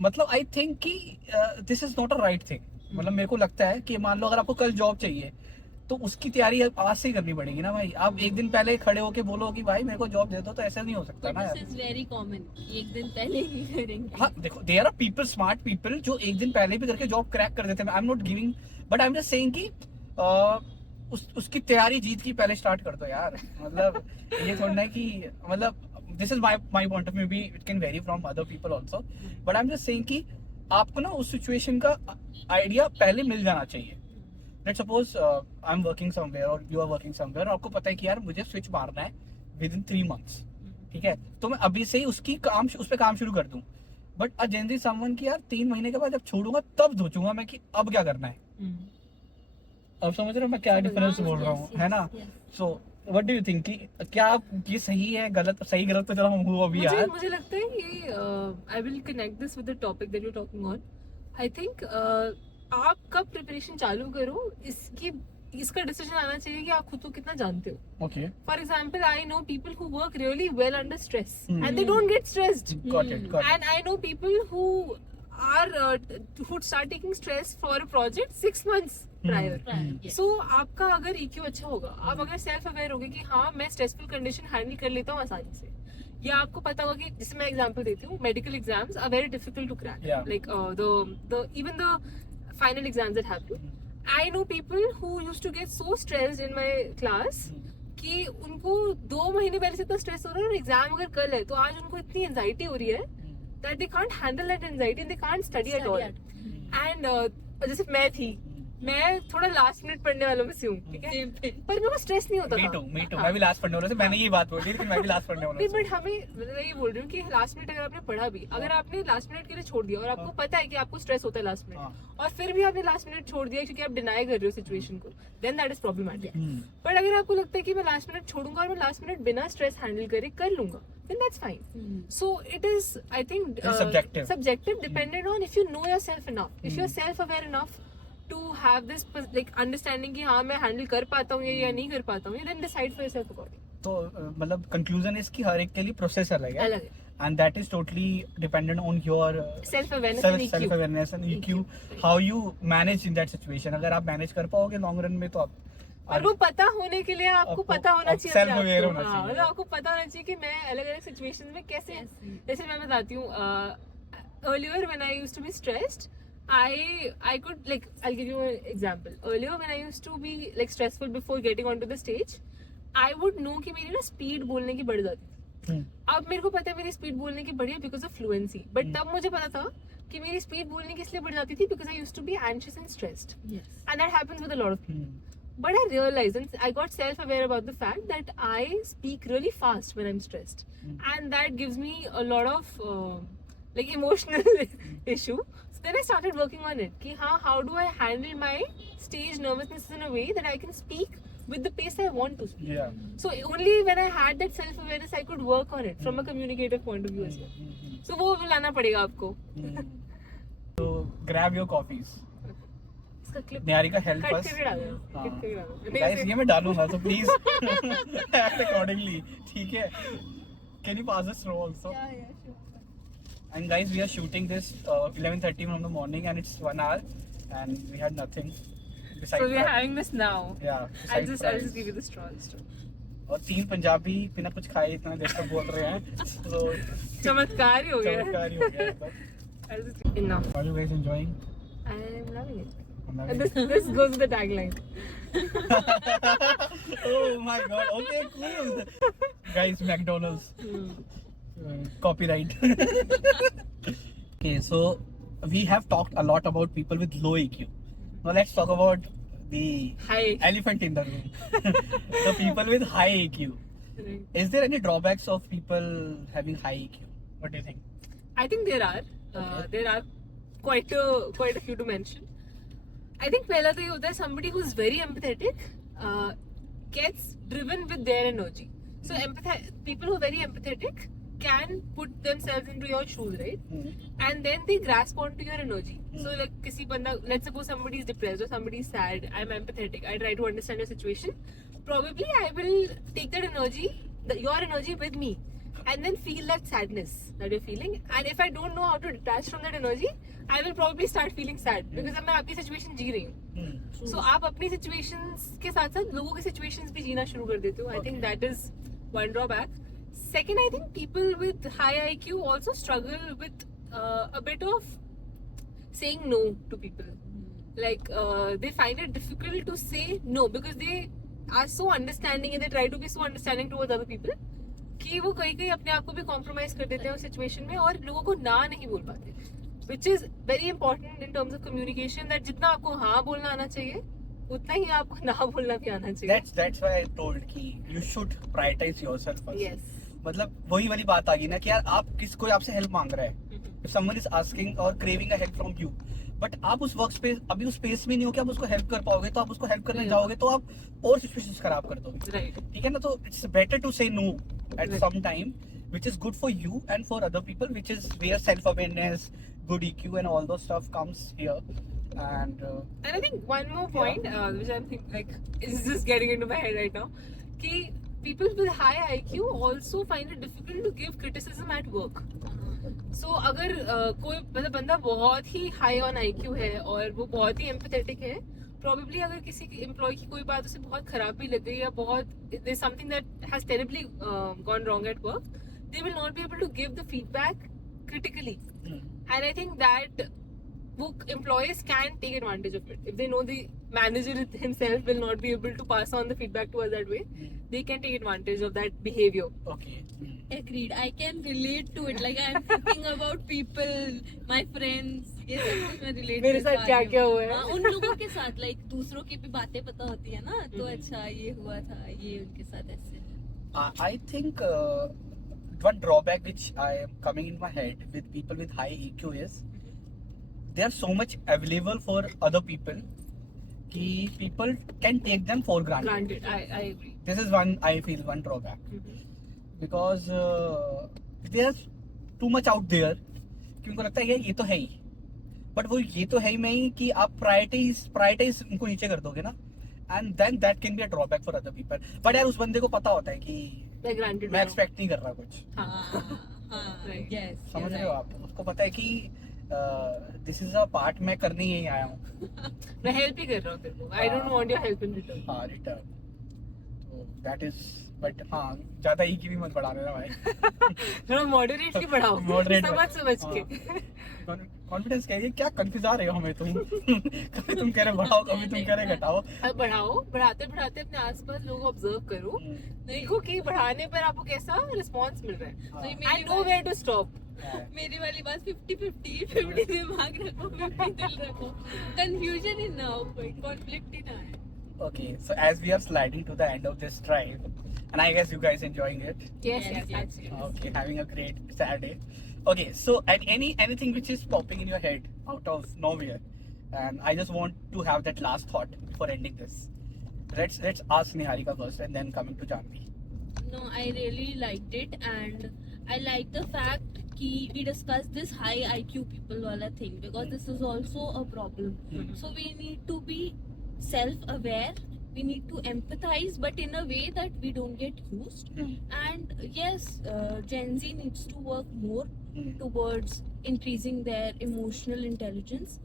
मतलब आई थिंक कि this is not a right thing. मतलब मेरे को लगता है कि मान लो अगर आपको कल जॉब चाहिए तो उसकी तैयारी आज से ही करनी पड़ेगी ना भाई. आप एक दिन पहले खड़े होके बोलो कि भाई मेरे को जॉब दे दो, तो ऐसा नहीं हो सकता ना यार. दिस इज वेरी कॉमन, एक दिन पहले ही करेंगे. हाँ देखो, there are people, smart people जो एक दिन पहले भी करके जॉब क्रैक कर देते हैं. I am not giving, but I am just saying कि उसकी तैयारी जीत की पहले स्टार्ट कर दो यार. मतलब ये थोड़ा ना कि मतलब this is my point of view, maybe it can vary from other people also, but I'm just saying कि आपको ना उस situation का idea पहले मिल जाना चाहिए. Let's suppose I'm working somewhere or you are working somewhere, आपको पता है कि यार मुझे switch मारना है within 3 months, ठीक है, तो मैं अभी से ही उस पे काम शुरू कर दूं. बट अ जनरली समवन की यार 3 महीने के बाद जब छोड़ूंगा तब सोचूंगा मैं कि अब क्या करना है. अब समझ रहे हो मैं क्या डिफरेंस बोल रहा हूँ, है ना? So what do you think कि क्या ये सही है गलत, सही गलत तो चलो हम हुआ अभी यार. मुझे लगता है ये I will connect this with the topic that you are talking on. I think आप कब प्रिपरेशन चालू करो इसका डिसीजन आना चाहिए कि आप खुद को कितना जानते हो. Okay. For example I know people who work really well under stress and they don't get stressed. Got it. And I know people who start taking stress for a project 6 months prior. So आपका अगर EQ अच्छा होगा, आप अगर self aware होगे कि हाँ मैं स्ट्रेसफुल कंडीशन हैंडल कर लेता हूँ आसानी से, या आपको पता होगा कि जैसे मैं एग्जांपल देती हूँ, medical exams are very difficult to crack, like the even the final exams that happen. I know people who used to get so stressed in my class कि उनको 2 महीने पहले से इतना स्ट्रेस हो रहा है और एग्जाम अगर कल है तो आज उनको इतनी एंजाइटी हो रही है that they can't handle that anxiety and they can't study at all. And जैसे मैं थी, मैं थोड़ा लास्ट मिनट पढ़ने वालों में से हूँ, ठीक है, पर मेरे को स्ट्रेस नहीं होता था. Me too. मैं भी लास्ट पढ़ने वाला था. मैंने ये बात बोली थी कि मैं भी लास्ट पढ़ने वाला था. बट हमें मैं ये बोल रही हूँ कि लास्ट मिनट अगर आपने पढ़ा भी, अगर आपने लास्ट मिनट के लिए छोड़ दिया और आपको पता है कि आपको स्ट्रेस होता है लास्ट मिनट और फिर भी आपने लास्ट मिनट छोड़ दिया क्योंकि आप डिनाई कर रहे हो सिचुएशन को, then that is problematic. But अगर आपको लगता है कि मैं लास्ट मिनट छोड़ूंगा और मैं लास्ट मिनट बिना स्ट्रेस हैंडल करे कर लूंगा, then that's fine. So it is, I think, subjective, dependent on if you know yourself enough, if you're self-aware enough to have this like understanding कि हाँ मैं handle कर पाता हूँ या नहीं कर पाता हूँ, then decide for yourself according. तो मतलब conclusion is कि हर एक के लिए process अलग है. And that is totally dependent on your self-awareness and EQ, how you manage in that situation. अगर आप manage कर पाओगे long run में तो आप, और वो पता होने के लिए आपको पता होना चाहिए, सेल्फ अवेयर होना चाहिए. मतलब आपको पता होना चाहिए कि मैं अलग अलग सिचुएशंस में कैसे, जैसे मैं बताती हूँ, earlier when I used to be stressed, I could like, I'll give you an example. Earlier when I used to be like stressful before getting onto the stage, I would know कि मेरी ना speed बोलने की बढ़ जाती थी. अब मेरे को पता है मेरी स्पीड बोलने की बढ़ी है बिकॉज ऑफ फ्लुएंसी, बट तब मुझे पता था कि मेरी स्पीड बोलने की इसलिए बढ़ जाती थी because I used to be anxious and stressed, and that happens with a lot of people. But I realized and I got self-aware about the fact that I speak really fast when I'm stressed, and that gives me a lot of like emotional issue. So then I started working on it. Ki haan, how do I handle my stage nervousness in a way that I can speak with the pace I want to speak? Yeah. So only when I had that self-awareness, I could work on it from a communicative point of view as well. So वो लाना पड़ेगा आपको. So grab your coffees. Clip Niharika help us. Guys ये मैं डालूंगा तो please act accordingly, ठीक है? Can you pass the straw also? Yeah, sure. And guys, we are shooting this 11:30 from the morning and it's 1 hour and we had nothing besides. So we are having this now. Yeah. I'll just give you the straw. और 3 पंजाबी बिना कुछ खाए इतना देर तक बोल रहे हैं, तो चमत्कार ही हो गया. चमत्कार ही हो गया. Enough. Are you guys enjoying? I am loving it. This goes with the tagline. Oh my god. Okay, cool. Guys, McDonald's. Copyright. Okay, so we have talked a lot about people with low EQ. Now let's talk about the high elephant in the room. The people with high EQ. Is there any drawbacks of people having high EQ? What do you think? I think there are. There are quite a few to mention. I think पहला तो ये होता है somebody who's very empathetic gets driven with their energy. So people who are very empathetic can put themselves into your shoes, right? And then they grasp onto your energy. So like किसी बंदा, let's suppose somebody is depressed or somebody is sad, I'm empathetic, I try to understand your situation. Probably I will take that energy, your energy with me, and then feel that sadness that you're feeling. And if I don't know how to detach from that energy, I will probably start feeling sad because अब मैं अपनी situation जी रही हूँ. So आप अपनी situations के साथ साथ लोगों की सिचुएशंस भी जीना शुरू कर देते हो. I think that is one drawback. Second, I think people with high IQ also struggle with a bit of saying no to people. Like they find it difficult to say no because they are so understanding and they try to be so understanding towards other people. कि वो कहीं कहीं अपने आप को भी compromise कर देते हैं उस सिचुएशन में और लोगों को ना नहीं बोल पाते, which is very important in terms of communication, that जितना आपको हाँ बोलना आना चाहिए उतना ही आपको ना बोलना भी आना चाहिए. That's why I told कि you should prioritize yourself first. Yes. मतलब वही वाली बात आ गई ना कि यार आप कोई आपसे हेल्प मांग रहा है, if someone is asking or craving a help from you, but आप उस वर्क स्पेस अभी उस स्पेस में नहीं हो कि आप उसको हेल्प कर पाओगे, तो आप उसको हेल्प करने जाओगे तो आप और सिचुएशंस खराब कर दोगे. Right. ठीक है ना, तो it's better to say no at Right. Some time, which is good for you and for other people, which is where self awareness, good EQ and all those stuff comes here. And And I think one more point, which I'm thinking like is just getting into my head right now, कि people with high IQ also find it difficult to give criticism at work. So अगर कोई मतलब बंदा बहुत ही high on IQ है और वो बहुत ही empathetic है, probably अगर किसी employee की कोई बात उसे बहुत खराब भी लग गई या बहुत there's something that has terribly gone wrong at work, they will not be able to give the feedback critically. And I think that employees can take advantage of it if they know the manager himself will not be able to pass on the feedback to us that way. They can take advantage of that behavior. okay. Agreed. I can relate to it. Like I'm thinking about people, my friends. ये सब कुछ मैं relate मेरे कर साथ पा क्या रही हूँ. क्या हुआ है? हाँ, उन लोगों के साथ like दूसरों की भी बातें पता होती है ना, तो अच्छा ये हुआ था, ये उनके साथ ऐसे. I think one drawback which I am coming in my head with people with high EQ is they are so much available for other people कि people can take them for granted. Granted, I agree. This is one I feel one drawback because they are too much out there कि उनको लगता है यार ये तो है ही, but वो ये तो है ही में ही कि आप प्रायोरिटाइज उनको नीचे कर दोगे ना, and then that can be a drawback for other people. But यार उस बंदे को पता होता है कि Like granted. मैं एक्सपेक्ट नहीं कर रहा कुछ, हाँ, Right. yes. समझ you're रहे हो right. आप, उसको पता है कि दिस इज अ पार्ट मैं करने ही आया हूँ. मैं हेल्प ही कर रहा हूँ तेरे को. I don't want your help in return. हाँ रिटर्न, तो दैट इज, बट हाँ ज्यादा ही की भी मत बढ़ा देना भाई. थोड़ा moderately बढ़ाओ. Moderate समझ के. कॉन्फिडेंस कहिए, क्या कंफ्यूज आ रहे हो हमें तुम. कभी तुम कह रहे बढ़ाओ, कभी तुम कह रहे घटाओ. अब बढ़ाओ, बढ़ाते बढ़ाते अपने आसपास लोगों को ऑब्जर्व करो, देखो कि बढ़ाने पर आपको कैसा रिस्पॉन्स मिल रहा है. हाँ. I know where to stop. मेरी वाली बात 50-50 50 दिमाग रखो 50 दिल रखो. कंफ्यूजन ही ना हो, कोई कॉन्फ्लिक्ट ही ना आए. Okay, so as we are sliding to the end of this drive, and I guess you guys enjoying it. Yes, Yes, yes. Okay, having a great Saturday. Okay, so and anything which is popping in your head out of nowhere, and I just want to have that last thought before ending this. Let's ask Niharika first, and then coming to Janvi. No, I really liked it, and I like the fact कि we discussed this high IQ people वाला thing because this is also a problem. So we need to be self-aware. We need to empathize, but in a way that we don't get used. And yes, Gen Z needs to work more towards increasing their emotional intelligence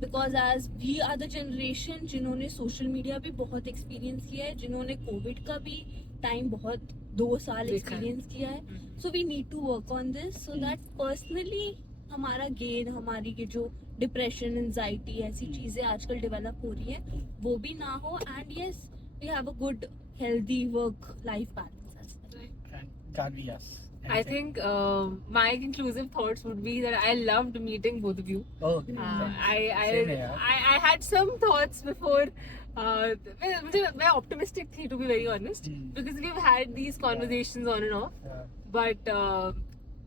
because as we are the generation जिन्होंने social media भी बहुत experience किया है, जिन्होंने COVID का भी time बहुत 2 साल देखा है. experience किया है, so we need to work on this so that personally हमारा gain, हमारी ये जो डिप्रेशन, एंजाइटी ऐसी चीजें आजकल डेवलप हो रही है वो भी ना हो. And yes we have a good healthy work life balance. And Janvi, yes. I think my conclusive thoughts would be that I loved meeting both of you. Oh, I had some thoughts before. मैं optimistic थी to be very honest because we've had these conversations on and off. But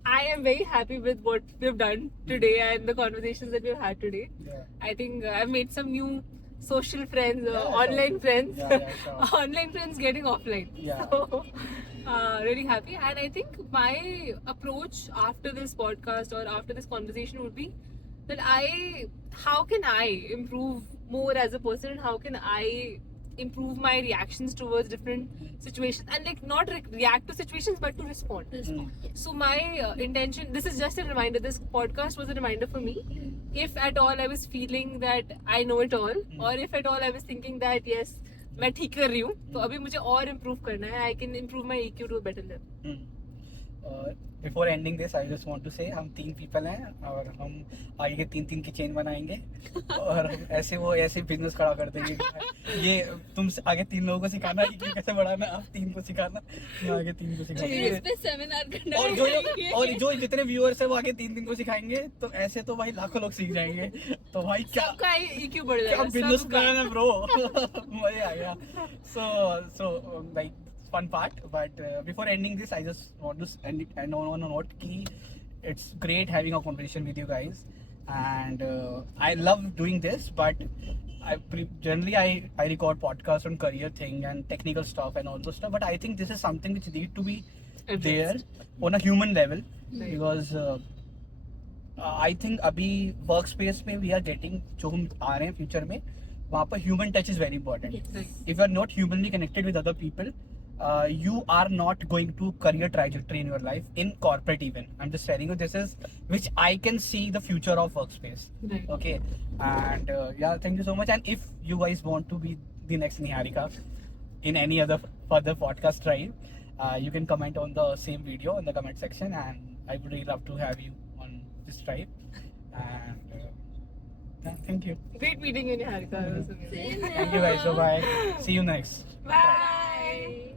I am very happy with what we've done today and the conversations that we've had today. Yeah. I think I've made some new social friends, Yeah, online sure. friends, Yeah, sure. online friends getting offline. Yeah. So, really happy. And I think my approach after this podcast or after this conversation would be that how can I improve more as a person and how can I improve my reactions towards different situations and like not react to situations but to respond. So my intention, this is just a reminder, this podcast was a reminder for me. If at all I was feeling that I know it all or if at all I was thinking that yes मैं ठीक कर रही हूँ तो अभी मुझे और improve करना है. I can improve my EQ to a better level. Before ending this I just want to say हम 3 पीपल हैं और हम आगे के 3 की चेन बनाएंगे और हम ऐसे बिजनेस खड़ा कर देंगे। ये तुम आगे 3 लोगों को सिखाना EQ कैसे बढ़ाना, आप 3 को सिखाना, मैं आगे 3 को फिर सिखाऊंगा। इस पे सेमिनार करना और जो जितने व्यूअर्स है वो आगे 3 को सिखाएंगे, तो ऐसे तो भाई लाखों लोग सीख जाएंगे। तो भाई क्या सबका EQ बढ़ क्या जाएगा, बिजनेस सबका। प्लान है ब्रो। मजे आ गया। So like fun part, but before ending this, I just want to end on a note ki it's great having a conversation with you guys, and I love doing this, but generally I record podcasts on career thing and technical stuff and all those stuff, but I think this is something which need to be there on a human level, Right. because I think अभी work space में we are getting, जो हम आ रहे हैं future में, वहाँ पर human touch is very important. If you are not humanly connected with other people, you are not going to career trajectory in your life in corporate even. I'm just telling you, this is which I can see the future of workspace. Right. Okay, and yeah, thank you so much. And if you guys want to be the next Niharika in any other further podcast drive, you can comment on the same video in the comment section, and I would really love to have you on this drive. And yeah, thank you. Great meeting you, Niharika. It was amazing. Thank you guys. So bye. See you next. Bye.